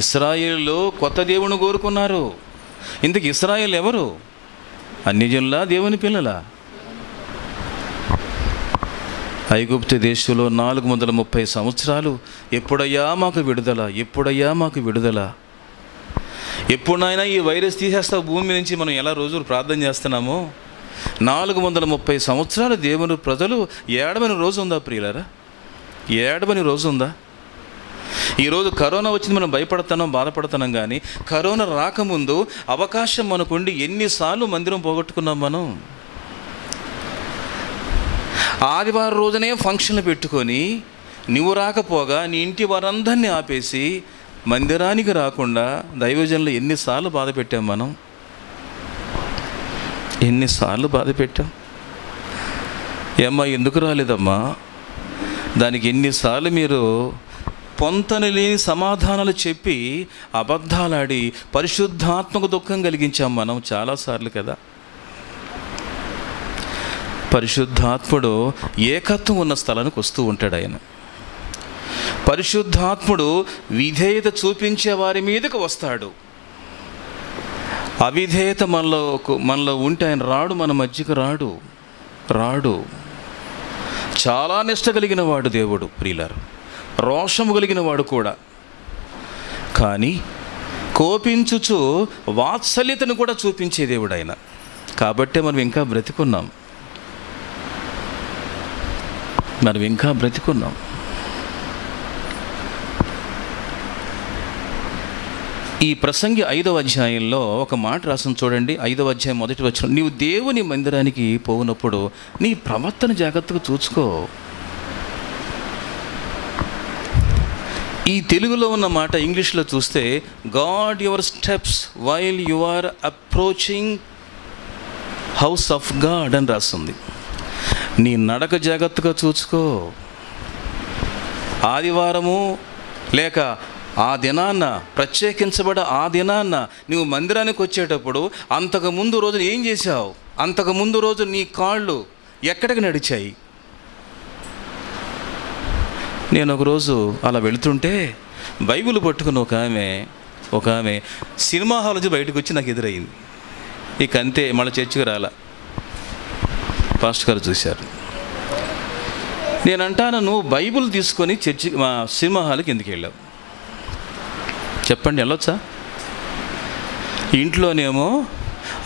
ఇశ్రాయేలీయులు కొత్త దేవుని కోరుకున్నారు. ఇందుకు ఇశ్రాయేలు ఎవరు? అన్యజనుల దేవుని పిల్లల. ఐగుప్తు దేశంలో 430 సంవత్సరాలు ఎప్పుడయ్యా మాకు విడుదల, ఎప్పుడైనా ఈ వైరస్ తీసేస్తావు భూమి నుంచి మనం ఎలా రోజులు ప్రార్థన చేస్తున్నామో, 430 సంవత్సరాలు దేవుని ప్రజలు ఏడవని రోజు ఉందా ప్రియులారా? ఏడవని రోజు ఉందా? ఈరోజు కరోనా వచ్చింది, మనం భయపడుతున్నాం, బాధపడుతున్నాం. కానీ కరోనా రాకముందు అవకాశం మనకుండి ఎన్నిసార్లు మందిరం పోగొట్టుకున్నాం మనం. ఆదివారం రోజునే ఫంక్షన్లు పెట్టుకొని నువ్వు రాకపోగా నీ ఇంటి వారందరినీ ఆపేసి మందిరానికి రాకుండా దైవజనులు ఎన్నిసార్లు బాధ పెట్టాం మనం. ఏమ్మా ఎందుకు రాలేదమ్మా? దానికి ఎన్నిసార్లు మీరు పొంతన లేని సమాధానాలు చెప్పి అబద్ధాలాడి పరిశుద్ధాత్మకు దుఃఖం కలిగించాం మనం చాలాసార్లు కదా. పరిశుద్ధాత్ముడు ఏకత్వం ఉన్న స్థలానికి వస్తూ ఉంటాడు. ఆయన పరిశుద్ధాత్ముడు విధేయత చూపించే వారి మీదకు వస్తాడు. అవిధేయత మనలో ఉంటే ఆయన రాడు, మన మధ్యకు రాడు. చాలా నిష్ట కలిగిన వాడు దేవుడు ప్రియులారు, రోషము కలిగిన వాడు కూడా. కానీ కోపించుచు వాత్సల్యతను కూడా చూపించే దేవుడు ఆయన. కాబట్టే మనం ఇంకా బ్రతికున్నాం. ఈ ప్రసంగి 5వ అధ్యాయంలో ఒక మాట రాసిన చూడండి. 5వ అధ్యాయం 1వ వచనం, నీవు దేవుని మందిరానికి పోవునప్పుడు నీ ప్రవర్తన జాగ్రత్తగా చూసుకో. ఈ తెలుగులో ఉన్న మాట ఇంగ్లీష్లో చూస్తే God your steps while you are approaching house of God అని రాస్తుంది. నీ నడక జాగ్రత్తగా చూసుకో. ఆదివారము లేక ఆ దినాన్న, ప్రత్యేకించబడ ఆ దినాన్న నువ్వు మందిరానికి వచ్చేటప్పుడు అంతకుముందు రోజు ఏం చేశావు? అంతకుముందు రోజు నీ కాళ్ళు ఎక్కడికి నడిచాయి? నేను ఒకరోజు అలా వెళుతుంటే బైబిల్ పట్టుకుని ఒక ఆమె సినిమా హాల్ నుంచి బయటకు వచ్చి నాకు ఎదురయ్యింది. ఇక అంతే, మళ్ళీ చర్చికి రాలా. పాస్టర్ గారు చూశారు. నేను అంటాను, నువ్వు బైబిల్ తీసుకొని మా సినిమా హాల్కి ఎందుకు వెళ్ళావు చెప్పండి? వెళ్ళొచ్చా? ఇంట్లోనేమో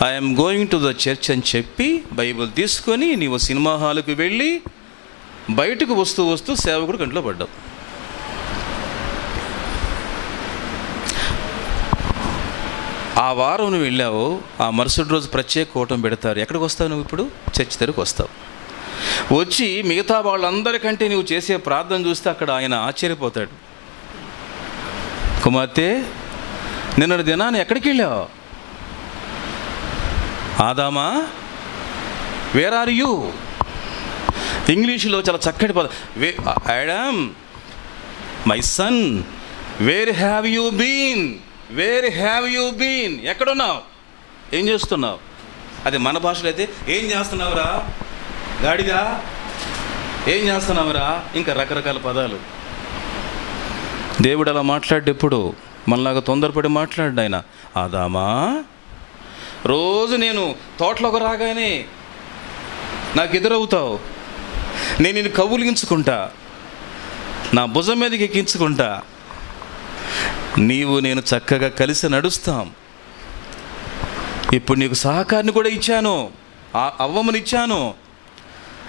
I'm going to the church అని చెప్పి బైబిల్ తీసుకొని నీవు సినిమా హాల్కి వెళ్ళి బయటకు వస్తూ సేవకుడు కంట్లో పడ్డావు. ఆ వారం నువ్వు వెళ్ళావు, ఆ మరుసటి రోజు ప్రత్యేక కూటం పెడతారు. ఎక్కడికి వస్తావు నువ్వు? ఇప్పుడు చర్చ్ దగ్గరకు వస్తావు. వచ్చి మిగతా వాళ్ళందరికంటే నువ్వు చేసే ప్రార్థన చూస్తే అక్కడ ఆయన ఆశ్చర్యపోతాడు. కుమార్తె, నిన్నటి దినాన్ని ఎక్కడికి వెళ్ళావు? ఆదామా, వేర్ ఆర్ యూ? ఇంగ్లీషులో చాలా చక్కటి పదం. Adam, my son, where have you been? Where have you been? ఎక్కడున్నావు? ఏం చేస్తున్నావు? అది మన భాషలో అయితే ఏం చేస్తున్నావురా గాడిదా, ఏం చేస్తున్నావురా, ఇంకా రకరకాల పదాలు. దేవుడు అలా మాట్లాడేప్పుడు మనలాగా తొందరపడి మాట్లాడు. ఆయన, ఆదామా, రోజు నేను తోటలోకి రాగానే నాకు ఎదురవుతావు, నేను నిన్ను కౌగిలించుకుంటా, నా భుజం మీదకి ఎక్కించుకుంటా, నీవు నేను చక్కగా కలిసి నడుస్తాం. ఇప్పుడు నీకు సహకారిని కూడా ఇచ్చాను, అవ్వమనిచ్చాను.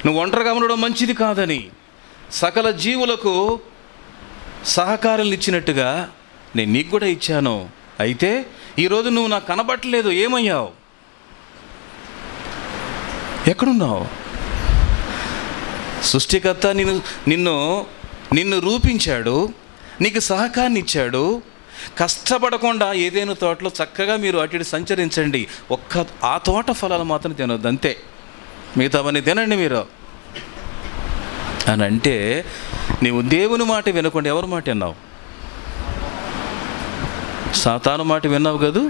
నువ్వు ఒంటరిగా ఉండడం మంచిది కాదని సకల జీవులకు సహకారాలు ఇచ్చినట్టుగా నేను నీకు కూడా ఇచ్చాను. అయితే ఈరోజు నువ్వు నాకు కనబట్టలేదు. ఏమయ్యావు? ఎక్కడున్నావు? సృష్టికర్త నిన్ను రూపించాడు, నీకు సహకారాన్ని ఇచ్చాడు. కష్టపడకుండా ఏదైనా తోటలో చక్కగా మీరు అటు ఇటు సంచరించండి, ఆ తోట ఫలాలు మాత్రం తినొద్దు, అంతే, మిగతావన్నీ తినండి మీరు అని అంటే, నీవు దేవుని మాట వినకుండా ఎవరి మాట విన్నావు? సాతాను మాట విన్నావు కదూ,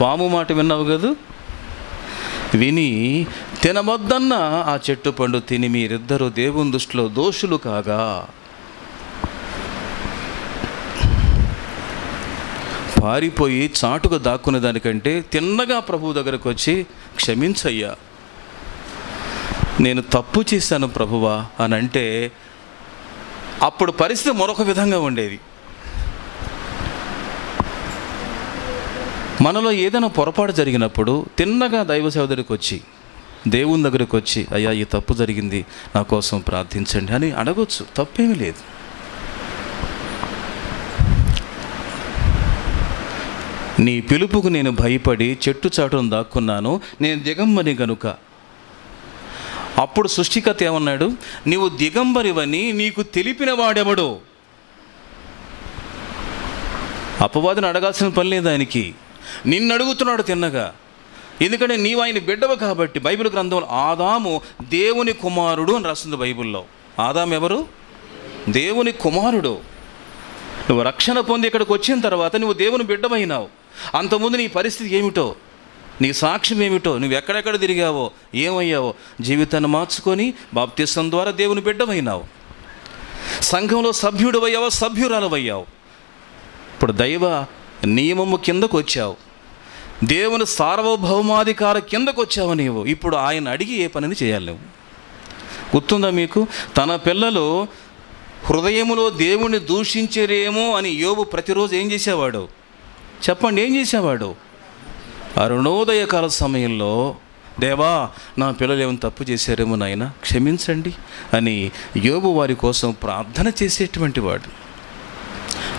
పాము మాట విన్నావు కదూ. విని తినవద్దన్న ఆ చెట్టు పండు తిని మీరిద్దరూ దేవుని దృష్టిలో దోషులు కాగా. పారిపోయి చాటుగా దాక్కునే దానికంటే తిన్నగా ప్రభువు దగ్గరకు వచ్చి, క్షమించయ్యా, నేను తప్పు చేశాను ప్రభువా అని అంటే అప్పుడు పరిస్థితి మరొక విధంగా ఉండేది. మనలో ఏదైనా పొరపాటు జరిగినప్పుడు తిన్నగా దైవ సేవ దగ్గరికి వచ్చి, దేవుని దగ్గరికి వచ్చి, అయ్యా ఈ తప్పు జరిగింది, నా కోసం ప్రార్థించండి అని అడగొచ్చు, తప్పేమీ లేదు. నీ పిలుపుకు నేను భయపడి చెట్టు చాటును దాక్కున్నాను, నేను దిగంబరి గనుక. అప్పుడు సృష్టికర్త ఏమన్నాడు? నీవు దిగంబరివని నీకు తెలిపిన వాడెవడు? అపవాదిని అడగాల్సిన పని లేదు ఆయనకి, నిన్ను అడుగుతున్నాడు తిన్నగా. ఎందుకంటే నీవు ఆయన బిడ్డవు కాబట్టి. బైబిల్ గ్రంథంలో ఆదాము దేవుని కుమారుడు అని రాస్తుంది బైబిల్లో. ఆదాము ఎవరు? దేవుని కుమారుడు. నువ్వు రక్షణ పొంది ఇక్కడికి వచ్చిన తర్వాత నువ్వు దేవుని బిడ్డమైనావు. అంతకుముందు నీ పరిస్థితి ఏమిటో, నీ సాక్ష్యం ఏమిటో, నువ్వు ఎక్కడెక్కడ తిరిగావో, ఏమయ్యావో, జీవితాన్ని మార్చుకొని బాప్తిసం ద్వారా దేవుని బిడ్డమైనావు. సంఘంలో సభ్యుడు అయ్యావో, సభ్యురాలు అయ్యావు. ఇప్పుడు దైవ నియమము కిందకు వచ్చావు, దేవుని సార్వభౌమాధికార కిందకు వచ్చావు నీవు. ఇప్పుడు ఆయన అడిగి ఏ పనిని చేయాలి నువ్వు? గుర్తుందా మీకు? తన పిల్లలు హృదయములో దేవుణ్ణి దూషించరేమో అని యోబు ప్రతిరోజు ఏం చేసేవాడు చెప్పండి? ఏం చేసేవాడు? అరుణోదయకాల సమయంలో, దేవా నా పిల్లలు ఏమైనా తప్పు చేశారేమో నాయన క్షమించండి అని యోబు వారి కోసం ప్రార్థన చేసేటువంటి వాడు.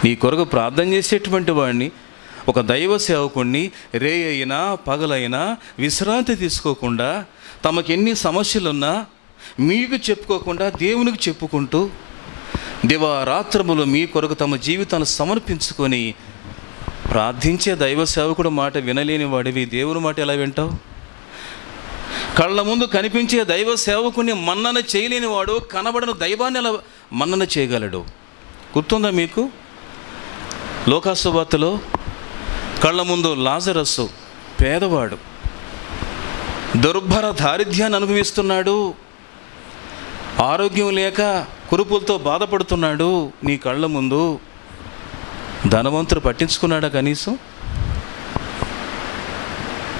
నీ కొరకు ప్రార్థన చేసేటువంటి వాడిని ఒక దైవ సేవకుణ్ణి రే అయినా పగలైనా విశ్రాంతి తీసుకోకుండా తమకు ఎన్ని సమస్యలున్నా మీకు చెప్పుకోకుండా దేవునికి చెప్పుకుంటూ దివారాత్రములు మీ కొరకు తమ జీవితాన్ని సమర్పించుకొని ప్రార్థించే దైవ సేవకుడు మాట వినలేని వాడివి దేవుని మాట ఎలా వింటావు? కళ్ళ ముందు కనిపించే దైవ సేవకుని మన్నన చేయలేని వాడు కనబడని దైవాన్ని ఎలా మన్నన చేయగలడు? గుర్తుందా మీకు? లోకాసువార్తలో కళ్ళ ముందు లాజరస్సు పేదవాడు, దుర్భర దారిద్ర్యాన్ని అనుభవిస్తున్నాడు, ఆరోగ్యం లేక కురుపులతో బాధపడుతున్నాడు. నీ కళ్ళ ముందు ధనవంతుడు పట్టించుకున్నాడా కనీసం?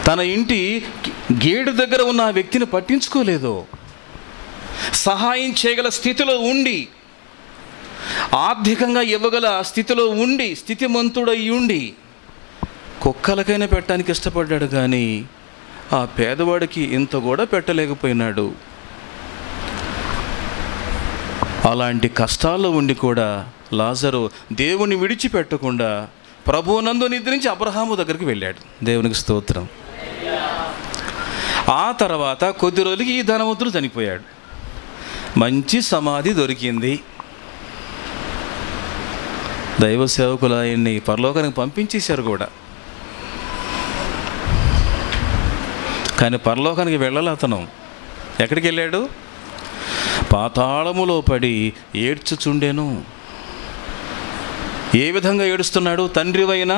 తన ఇంటి గేటు దగ్గర ఉన్న ఆ వ్యక్తిని పట్టించుకోలేదు. సహాయం చేయగల స్థితిలో ఉండి, ఆర్థికంగా ఇవ్వగల స్థితిలో ఉండి, స్థితిమంతుడై ఉండి కుక్కలకైనా పెట్టడానికి ఇష్టపడ్డాడు, కానీ ఆ పేదవాడికి ఇంత కూడా పెట్టలేకపోయినాడు. అలాంటి కష్టాల్లో ఉండి కూడా లాజరు దేవుని విడిచిపెట్టకుండా ప్రభువునందు నిద్రించి అబ్రహాము దగ్గరికి వెళ్ళాడు. దేవునికి స్తోత్రం. ఆ తర్వాత కొద్ది రోజులకి ఈ ధనవంతుడు చనిపోయాడు. మంచి సమాధి దొరికింది. దైవ సేవకులు ఆయన్ని పరలోకానికి పంపించేశారు కూడా. కానీ పరలోకానికి వెళ్ళాలి అతను. ఎక్కడికి వెళ్ళాడు? పాతాళములో పడి ఏడ్చుచుండెను. ఏ విధంగా ఏడుస్తున్నాడు? తండ్రివైన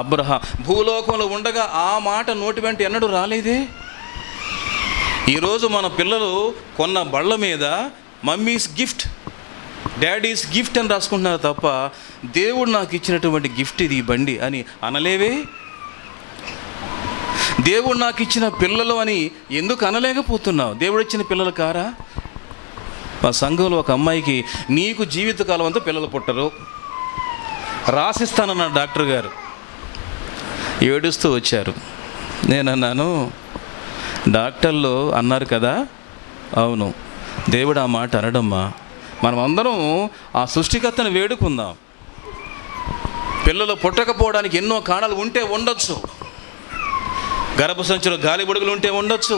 అబ్రహాం. భూలోకంలో ఉండగా ఆ మాట నోటి వెంట ఎన్నడూ రాలేదే. ఈరోజు మన పిల్లలు కొన్న బళ్ళ మీద మమ్మీస్ గిఫ్ట్, డాడీస్ గిఫ్ట్ అని రాసుకుంటున్నారు తప్ప దేవుడు నాకు ఇచ్చినటువంటి గిఫ్ట్ ఇది ఈ బండి అని అనలేవే. దేవుడు నాకు ఇచ్చిన పిల్లలు అని ఎందుకు అనలేకపోతున్నావు? దేవుడు ఇచ్చిన పిల్లలు కారా? మా సంఘంలో ఒక అమ్మాయికి నీకు జీవితకాలం అంతా పిల్లలు పుట్టరు రాసిస్తానన్న డాక్టర్ గారు. ఏడుస్తూ వచ్చారు. నేనన్నాను, డాక్టర్లు అన్నారు కదా. అవును, దేవుడు ఆ మాట అనడమ్మా. మనం అందరం ఆ సృష్టికర్తను వేడుకుందాం. పిల్లలు పుట్టకపోవడానికి ఎన్నో కారణాలు ఉంటే ఉండొచ్చు. గర్భసంచిలో గాలి బుడగలు ఉంటే ఉండొచ్చు,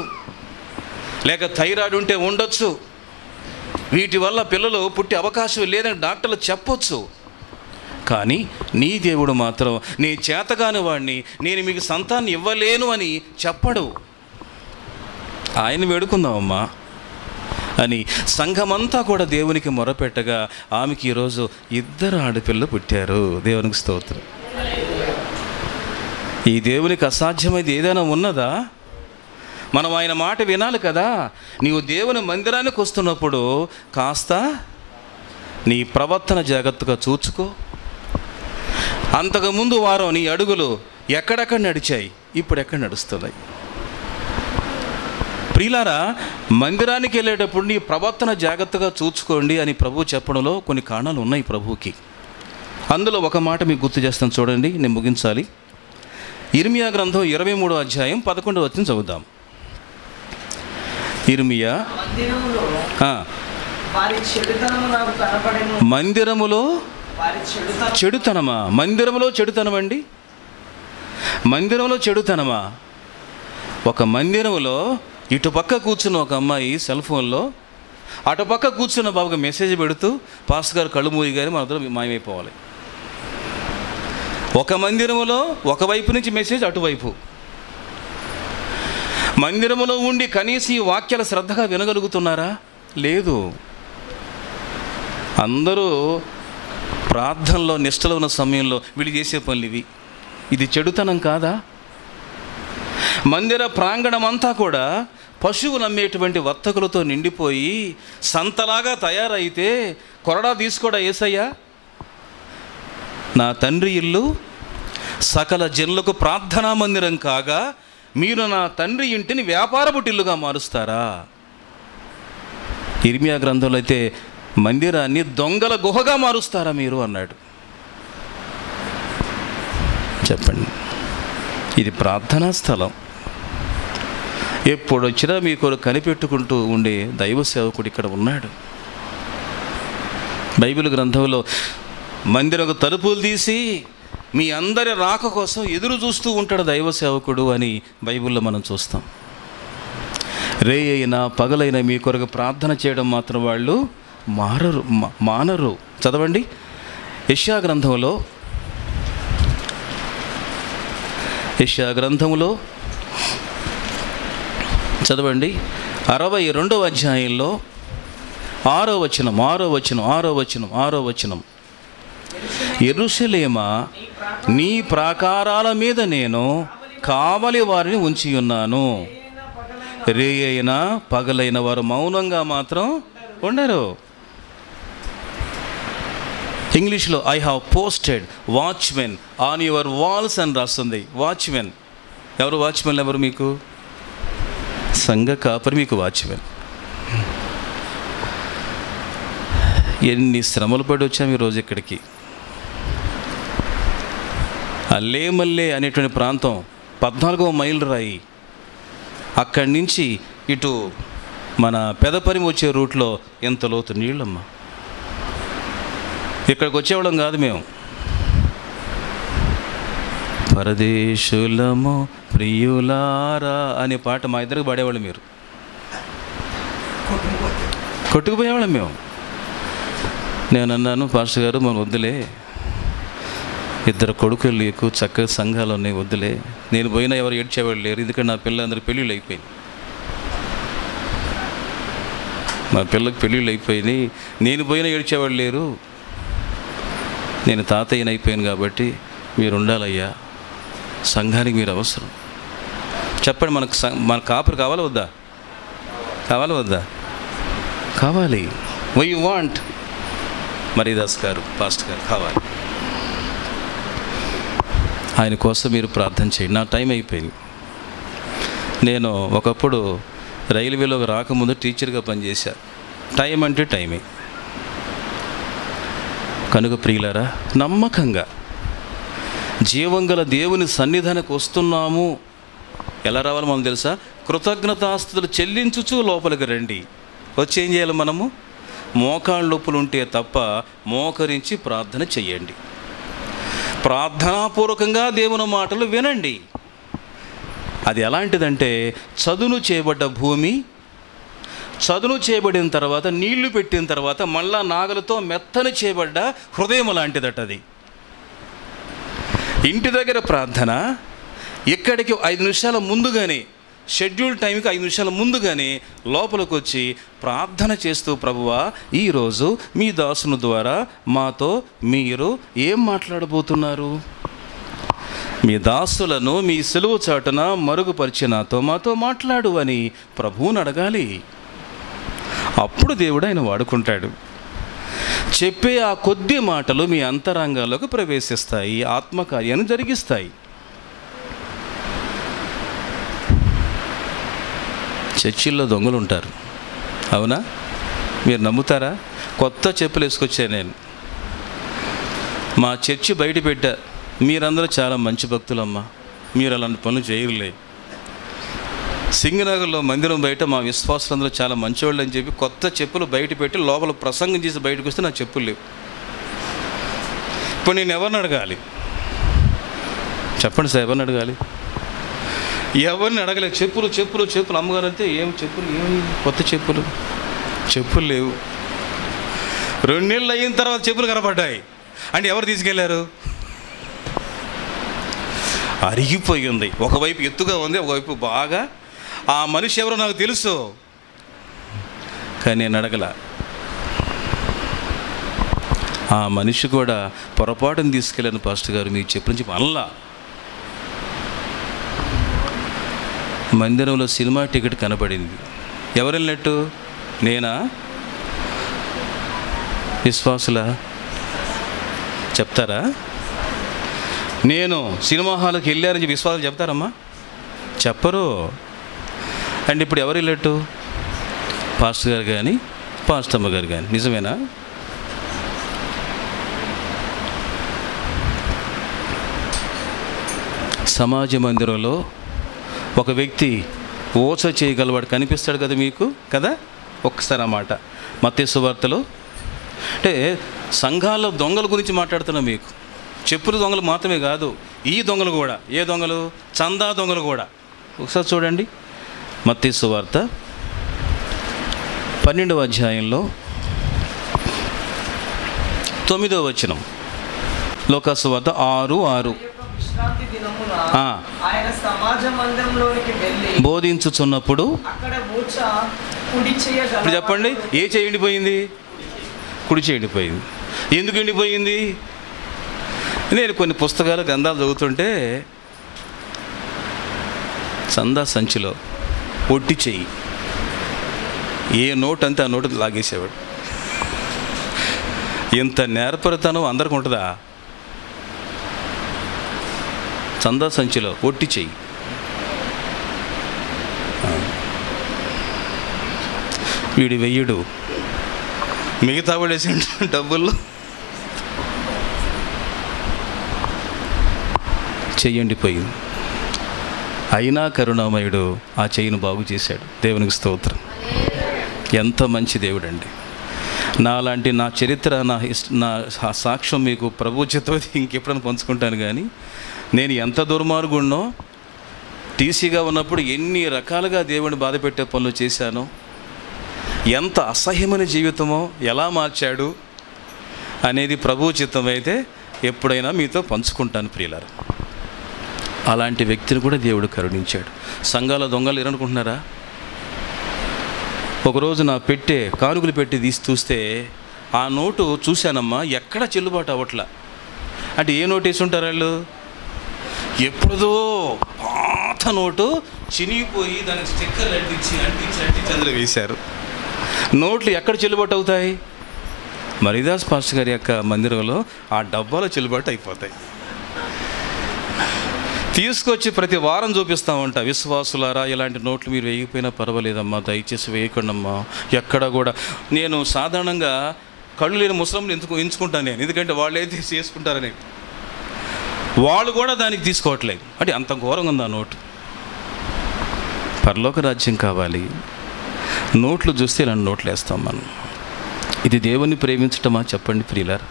లేక థైరాయిడ్ ఉంటే ఉండొచ్చు. వీటి వల్ల పిల్లలు పుట్టే అవకాశం లేదని డాక్టర్లు చెప్పొచ్చు. కానీ నీ దేవుడు మాత్రం నీ చేతగాని వాడిని, నేను మీకు సంతానం ఇవ్వలేను అని చెప్పడు. ఆయన వేడుకుందామమ్మా అని సంఘమంతా కూడా దేవునికి మొరపెట్టగా ఆమెకి ఈరోజు 2 ఆడపిల్లలు పుట్టారు. దేవునికి స్తోత్రం. ఈ దేవునికి అసాధ్యమైనది ఏదైనా ఉన్నదా? మనం ఆయన మాట వినాలి కదా. నీవు దేవుని మందిరానికి వస్తున్నప్పుడు కాస్త నీ ప్రవర్తన జాగ్రత్తగా చూచుకో. అంతకుముందు వారం నీ అడుగులు ఎక్కడెక్కడ నడిచాయి, ఇప్పుడు ఎక్కడ నడుస్తున్నాయి? ప్రియులారా, మందిరానికి వెళ్ళేటప్పుడు నీ ప్రవర్తన జాగ్రత్తగా చూసుకోండి అని ప్రభువు చెప్పడంలో కొన్ని కారణాలు ఉన్నాయి ప్రభువుకి. అందులో ఒక మాట మీకు గుర్తు చేస్తాను, చూడండి, నేను ముగించాలి. ఇర్మియా గ్రంథం 23వ అధ్యాయం 11వ వచనం చదువుదాం. ఇర్మియా మందిరములో చెడుతనమా? మందిరంలో చెడుతనమండి. మందిరంలో చెడుతనమా? ఒక మందిరంలో ఇటుపక్క కూర్చున్న ఒక అమ్మాయి సెల్ ఫోన్లో, అటుపక్క కూర్చున్న బాబుకి మెసేజ్ పెడుతూ పాస్టర్ గారు కళ్ళు మూయి గారు మనందరం మాయమైపోవాలి. ఒక మందిరములో ఒకవైపు నుంచి మెసేజ్ అటువైపు. మందిరములో ఉండి కనీసం ఈ వాక్యాల శ్రద్ధగా వినగలుగుతున్నారా? లేదు. అందరూ ప్రార్థనలో నిష్టలో ఉన్న సమయంలో వీళ్ళు చేసే పనులు ఇవి. ఇది చెడుతనం కాదా? మందిర ప్రాంగణం అంతా కూడా పశువులు అమ్మేటువంటి వర్తకులతో నిండిపోయి సంతలాగా తయారైతే కొరడా తీసుకోడా యేసయ్యా? నా తండ్రి ఇల్లు సకల జనులకు ప్రార్థనా మందిరం కాగా మీరు నా తండ్రి ఇంటిని వ్యాపారపు ఇల్లుగా మారుస్తారా? ఇర్మియా గ్రంథంలో అయితే మందిరాన్ని దొంగల గుహగా మారుస్తారా మీరు అన్నాడు. చెప్పండి, ఇది ప్రార్థనా స్థలం. ఎప్పుడు వచ్చినా మీ కొరకు కనిపెట్టుకుంటూ ఉండే దైవ సేవకుడు ఇక్కడ ఉన్నాడు. బైబిల్ గ్రంథంలో మందిరకు తలుపులు తీసి మీ అందరి రాక కోసం ఎదురు చూస్తూ ఉంటాడు దైవ సేవకుడు అని బైబిల్లో మనం చూస్తాం. రే అయినా పగలైనా మీ కొరకు ప్రార్థన చేయడం మాత్రం వాళ్ళు మానరు. చదవండి యెషయా గ్రంథంలో చదవండి 62వ అధ్యాయంలో 6వ వచనం. యెరూషలేమా, నీ ప్రాకారాల మీద నేను కావలి వారిని ఉంచి ఉన్నాను. రే అయినా పగలైన వారు మౌనంగా మాత్రం ఉండరు. ఇంగ్లీష్లో I have posted watchmen on your walls అని రాస్తుంది. వాచ్మెన్ ఎవరు మీకు? సంఘ కాపరి మీకు వాచ్మెన్. ఎన్ని శ్రమలు పడి వచ్చాము ఈరోజు ఇక్కడికి. అల్లేమల్లే అనేటువంటి ప్రాంతం 14వ మైలు రాయి. అక్కడి నుంచి ఇటు మన పెదపరిమి వచ్చే రూట్లో ఎంత లోతు నీళ్ళమ్మా. ఇక్కడికి వచ్చేవాళ్ళం కాదు మేము. పరదేశులము ప్రియులారా అనే పాట మా ఇద్దరికి పాడేవాళ్ళు. మీరు కొట్టుకుపోయేవాళ్ళం మేము. నేను అన్నాను, పాస్టర్ గారు మనం వద్దులే, 2 కొడుకులు నీకు చక్కగా సంఘాలు ఉన్నాయి, వద్దులే. నేను పోయినా ఎవరు ఏడ్చేవాళ్ళు లేరు, ఎందుకంటే నా పిల్లలందరూ పెళ్ళిళ్ళు అయిపోయింది. మా పిల్లలకు పెళ్ళిళ్ళు అయిపోయినాయి, నేను పోయినా ఏడ్చేవాళ్ళు లేరు. నేను తాతయ్యని అయిపోయాను కాబట్టి మీరు ఉండాలయ్యా, సంఘానికి మీరు అవసరం. చెప్పండి, మన కాపురు కావాలా వద్దా? కావాలి. Why you want? మరీదాస్ గారు, పాస్టర్ గారు కావాలి. ఆయన కోసం మీరు ప్రార్థన చేయండి. నా టైం అయిపోయింది. నేను ఒకప్పుడు రైల్వేలోకి రాకముందు టీచర్గా పనిచేశాను. టైం అంటే టైమే. కనుక ప్రియులారా, నమ్మకంగా జీవంగల దేవుని సన్నిధానికి వస్తున్నాము. ఎలా రావాలి మనం తెలుసా? కృతజ్ఞతాస్తుతులు చెల్లించుచు లోపలికి రండి. వచ్చి ఏం చేయాలి మనము? మోకాళ్ళ నొప్పులు ఉంటే తప్ప మోకరించి ప్రార్థన చెయ్యండి. ప్రార్థనాపూర్వకంగా దేవుని మాటలు వినండి. అది ఎలాంటిదంటే, చదును చేయబడ్డ భూమి, చదును చేయబడిన తర్వాత నీళ్లు పెట్టిన తర్వాత మళ్ళా నాగలతో మెత్తని చేయబడ్డ హృదయం లాంటిదట అది. ఇంటి దగ్గర ప్రార్థన, ఇక్కడికి 5 నిమిషాల ముందుగానే, షెడ్యూల్ టైంకి 5 నిమిషాల ముందుగానే లోపలికి వచ్చి ప్రార్థన చేస్తూ, ప్రభువా ఈరోజు మీ దాసుని ద్వారా మాతో మీరు ఏం మాట్లాడబోతున్నారు? మీ దాసులను మీ సెలవు చాటున మరుగుపరిచి మాతో మాట్లాడు అని ప్రభువుని అడగాలి. అప్పుడు దేవుడు ఆయన వాడుకుంటాడు. చెప్పే ఆ కొద్ది మాటలు మీ అంతరంగాల్లోకి ప్రవేశిస్తాయి, ఆత్మకార్యాన్ని జరిగిస్తాయి. చర్చిల్లో దొంగలు ఉంటారు, అవునా? మీరు నమ్ముతారా? కొత్త చెప్పులు వేసుకొచ్చాను నేను, మా చర్చి బయట పెట్టా. మీరందరూ చాలా మంచి భక్తులమ్మా, మీరు అలాంటి పనులు చేయరులే. సింగనగర్లో మందిరం బయట మా విశ్వాసులందరూ చాలా మంచివాళ్ళు అని చెప్పి కొత్త చెప్పులు బయట పెట్టి లోపల ప్రసంగం చేసి బయటకు వస్తే నా చెప్పులు లేవు. ఇప్పుడు నేను ఎవరిని అడగాలి? చెప్పండి సార్, ఎవరిని అడగాలి? ఎవరిని అడగలేదు. చెప్పులు అమ్మగారు అంటే ఏం కొత్త చెప్పులు లేవు. 2 నెలలు అయిన తర్వాత చెప్పులు కనపడ్డాయి. అంటే ఎవరు తీసుకెళ్లారు? అరిగిపోయి ఉంది. ఒకవైపు ఎత్తుగా ఉంది, ఒకవైపు బాగా. ఆ మనిషి ఎవరో నాకు తెలుసు, కానీ నేను అడగల. ఆ మనిషి కూడా పొరపాటుని తీసుకెళ్ళాను పాస్టర్ గారు మీ చెప్పు నుంచి అనలా. మందిరంలో సినిమా టికెట్ కనబడింది. ఎవరు వెళ్ళినట్టు? నేనా? విశ్వాసులా? చెప్తారా? నేను సినిమా హాల్కి వెళ్ళారని చెప్పి విశ్వాసాలు చెప్తారమ్మా? చెప్పరు. అండ్ ఇప్పుడు ఎవరు వెళ్ళట్టు? పాస్టర్ గారు కానీ పాస్టమ్మ గారు కానీ. నిజమేనా? సమాజ మందిరంలో ఒక వ్యక్తి ఓచ చేయగలవాడు కనిపిస్తాడు కదా మీకు, కదా? ఒక్కసారి ఆ మాట మత్తయి సువార్తలో, అంటే సంఘాల్లో దొంగల గురించి మాట్లాడుతున్నా మీకు. చెప్పుల దొంగలు మాత్రమే కాదు, ఈ దొంగలు కూడా. ఏ దొంగలు? చందా దొంగలు కూడా. ఒకసారి చూడండి, మత్తయి సువార్త 12వ అధ్యాయంలో 9వ వచనం. లూకా సువార్త 6:6. విశ్రాంతి దినమున ఆ, ఆయన సమాజ మందిరంలోనికి వెళ్ళి బోధించుచున్నప్పుడు అక్కడ మూర్ఛ కుడి చెయ్య ఇప్పుడు చెప్పండి, ఏ చేయి ఎండిపోయింది? కుడి చేయి ఎండిపోయింది. ఎందుకు ఎండిపోయింది? నేను కొన్ని పుస్తకాలు, గ్రంథాలు చదువుతుంటే చందా సంచిలో ఒట్టి చెయ్యి, ఏ నోట్ అంతే ఆ నోటు లాగేసేవాడు. ఇంత నేర్పరితనం అందరికి ఉంటుందా? చందా సంచిలో ఒట్టి చెయ్యి. వీడి వెయ్యడు, మిగతా పడేసి డబ్బుల్లో చెయ్యండిపోయింది. అయినా కరుణామయుడు ఆ చెయ్యిని బాగు చేశాడు. దేవునికి స్తోత్రం. ఎంత మంచి దేవుడండి. నాలాంటి నా చరిత్ర, నా సాక్ష్యం మీకు ప్రభుత్వతో ఇంకెప్పుడైనా పంచుకుంటాను. కానీ నేను ఎంత దుర్మార్గుడినో, టీసీగా ఉన్నప్పుడు ఎన్ని రకాలుగా దేవుడిని బాధ పెట్టే పనులు చేశానో, ఎంత అసహ్యమైన జీవితమో ఎలా మార్చాడు అనేది ప్రభు చిత్తం అయితే ఎప్పుడైనా మీతో పంచుకుంటాను ప్రియులారా. అలాంటి వ్యక్తిని కూడా దేవుడు కరుణించాడు. సంఘాల దొంగలు ఏరనుకుంటున్నారా? ఒకరోజు నా పెట్టే కానుకలు పెట్టి తీసి చూస్తే ఆ నోటు చూశానమ్మా, ఎక్కడ చెల్లుబాటు అవ్వట్లా. అంటే ఏ నోటు వేసి ఉంటారు వాళ్ళు? ఎప్పుడుదో పాత నోటు చినిగిపోయి దానికి స్టిక్కర్లు అంటించి అందులో వేశారు. నోట్లు ఎక్కడ చెల్లుబాటు అవుతాయి? మరిదాస్ పాస్టర్ గారి యొక్క మందిరంలో ఆ డబ్బాలో చెల్లుబాటు అయిపోతాయి. తీసుకొచ్చి ప్రతి వారం చూపిస్తామంట, విశ్వాసులారా ఇలాంటి నోట్లు మీరు వేయకపోయినా పర్వాలేదమ్మా, దయచేసి వేయకండమ్మా. ఎక్కడ కూడా నేను సాధారణంగా కళ్ళు లేని ముస్లింలు ఎంచుకుంటాను నేను, ఎందుకంటే వాళ్ళు అయితే చేసుకుంటారని. వాళ్ళు కూడా దానికి తీసుకోవట్లేదు. అంటే అంత ఘోరంగా ఉంది ఆ నోటు. పరలోక రాజ్యం కావాలి, నోట్లు చూస్తే ఇలాంటి నోట్లు వేస్తాం మనం. ఇది దేవుని ప్రేమించటమా? చెప్పండి ప్రియులారా.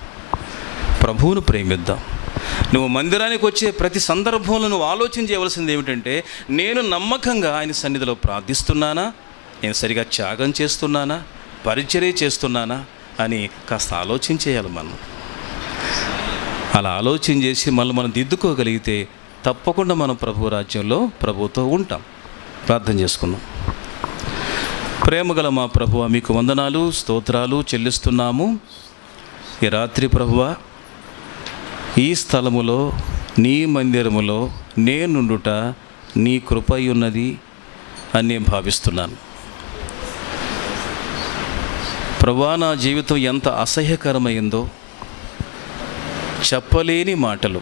ప్రభువును ప్రేమిద్దాం. నువ్వు మందిరానికి వచ్చే ప్రతి సందర్భంలో నువ్వు ఆలోచన చేయవలసింది ఏమిటంటే, నేను నమ్మకంగా ఆయన సన్నిధిలో ప్రార్థిస్తున్నానా, నేను సరిగా త్యాగం చేస్తున్నానా, పరిచర్య చేస్తున్నానా అని కాస్త ఆలోచన చేయాలి మనం. అలా ఆలోచన చేసి మనం దిద్దుకోగలిగితే తప్పకుండా మనం ప్రభు రాజ్యంలో ప్రభుతో ఉంటాం. ప్రార్థన చేసుకుందాం. ప్రేమగల మా ప్రభువా, మీకు వందనాలు, స్తోత్రాలు చెల్లిస్తున్నాము. ఈ రాత్రి ప్రభువా, ఈ స్థలములో నీ మందిరములో నేనుండుట నీ కృప ఉన్నది అని నేను భావిస్తున్నాను. ప్రభువా, నా జీవితం ఎంత అసహ్యకరమైందో, చెప్పలేని మాటలు,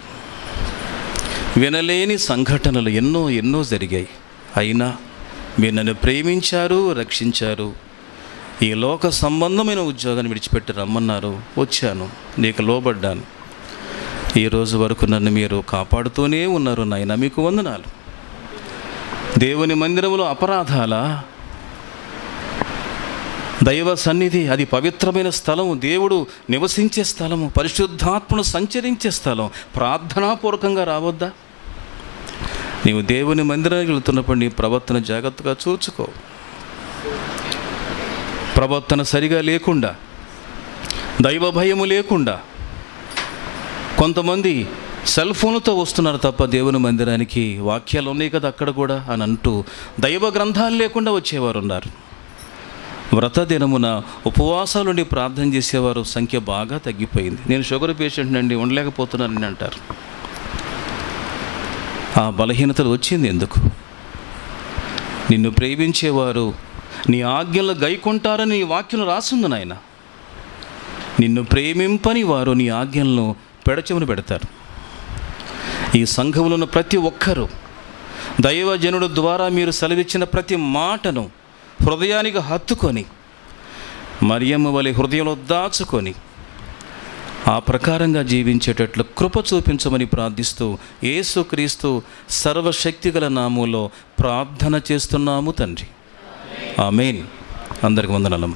వినలేని సంఘటనలు ఎన్నో జరిగాయి. అయినా మీరు నన్ను ప్రేమించారు, రక్షించారు. ఈ లోక సంబంధమైన ఉద్యోగాన్ని విడిచిపెట్టి రమ్మన్నారు, వచ్చాను, నీకు లోబడ్డాను. ఈరోజు వరకు నన్ను మీరు కాపాడుతూనే ఉన్నారు నాయన, మీకు వందనాలు. దేవుని మందిరంలో అపరాధాల, దైవ సన్నిధి అది పవిత్రమైన స్థలము, దేవుడు నివసించే స్థలము, పరిశుద్ధాత్మను సంచరించే స్థలం. ప్రార్థనాపూర్వకంగా రావద్దా? నీవు దేవుని మందిరానికి వెళుతున్నప్పుడు నీ ప్రవర్తన జాగ్రత్తగా చూసుకో. ప్రవర్తన సరిగా లేకుండా, దైవ భయము లేకుండా, కొంతమంది సెల్ ఫోన్లతో వస్తున్నారు తప్ప దేవుని మందిరానికి వాక్యాలు ఉన్నాయి కదా అక్కడ కూడా అని అంటూ దైవ గ్రంథాలు లేకుండా వచ్చేవారు ఉన్నారు. వ్రత దినమున ఉపవాసాలుండి ప్రార్థన చేసేవారు సంఖ్య బాగా తగ్గిపోయింది. నేను షుగర్ పేషెంట్ అండి, ఉండలేకపోతున్నానని అంటారు. ఆ బలహీనతలు వచ్చింది ఎందుకు? నిన్ను ప్రేమించేవారు నీ ఆజ్ఞలు గైకొంటారని నీ వాక్యం రాసుంది నాయన. నిన్ను ప్రేమింపని వారు నీ ఆజ్ఞలను పెడచెవిన పెడతారు. ఈ సంఘంలో ఉన్న ప్రతి ఒక్కరూ దైవజనుడు ద్వారా మీరు సెలవిచ్చిన ప్రతి మాటను హృదయానికి హత్తుకొని, మరియమ్మ వలె హృదయంలో దాచుకొని ఆ ప్రకారంగా జీవించేటట్లు కృప చూపించమని ప్రార్థిస్తూ యేసుక్రీస్తు సర్వశక్తిగల నామములో ప్రార్థన చేస్తున్నాము తండ్రి. ఆమేన్. అందరికి వందనాలమ్మ.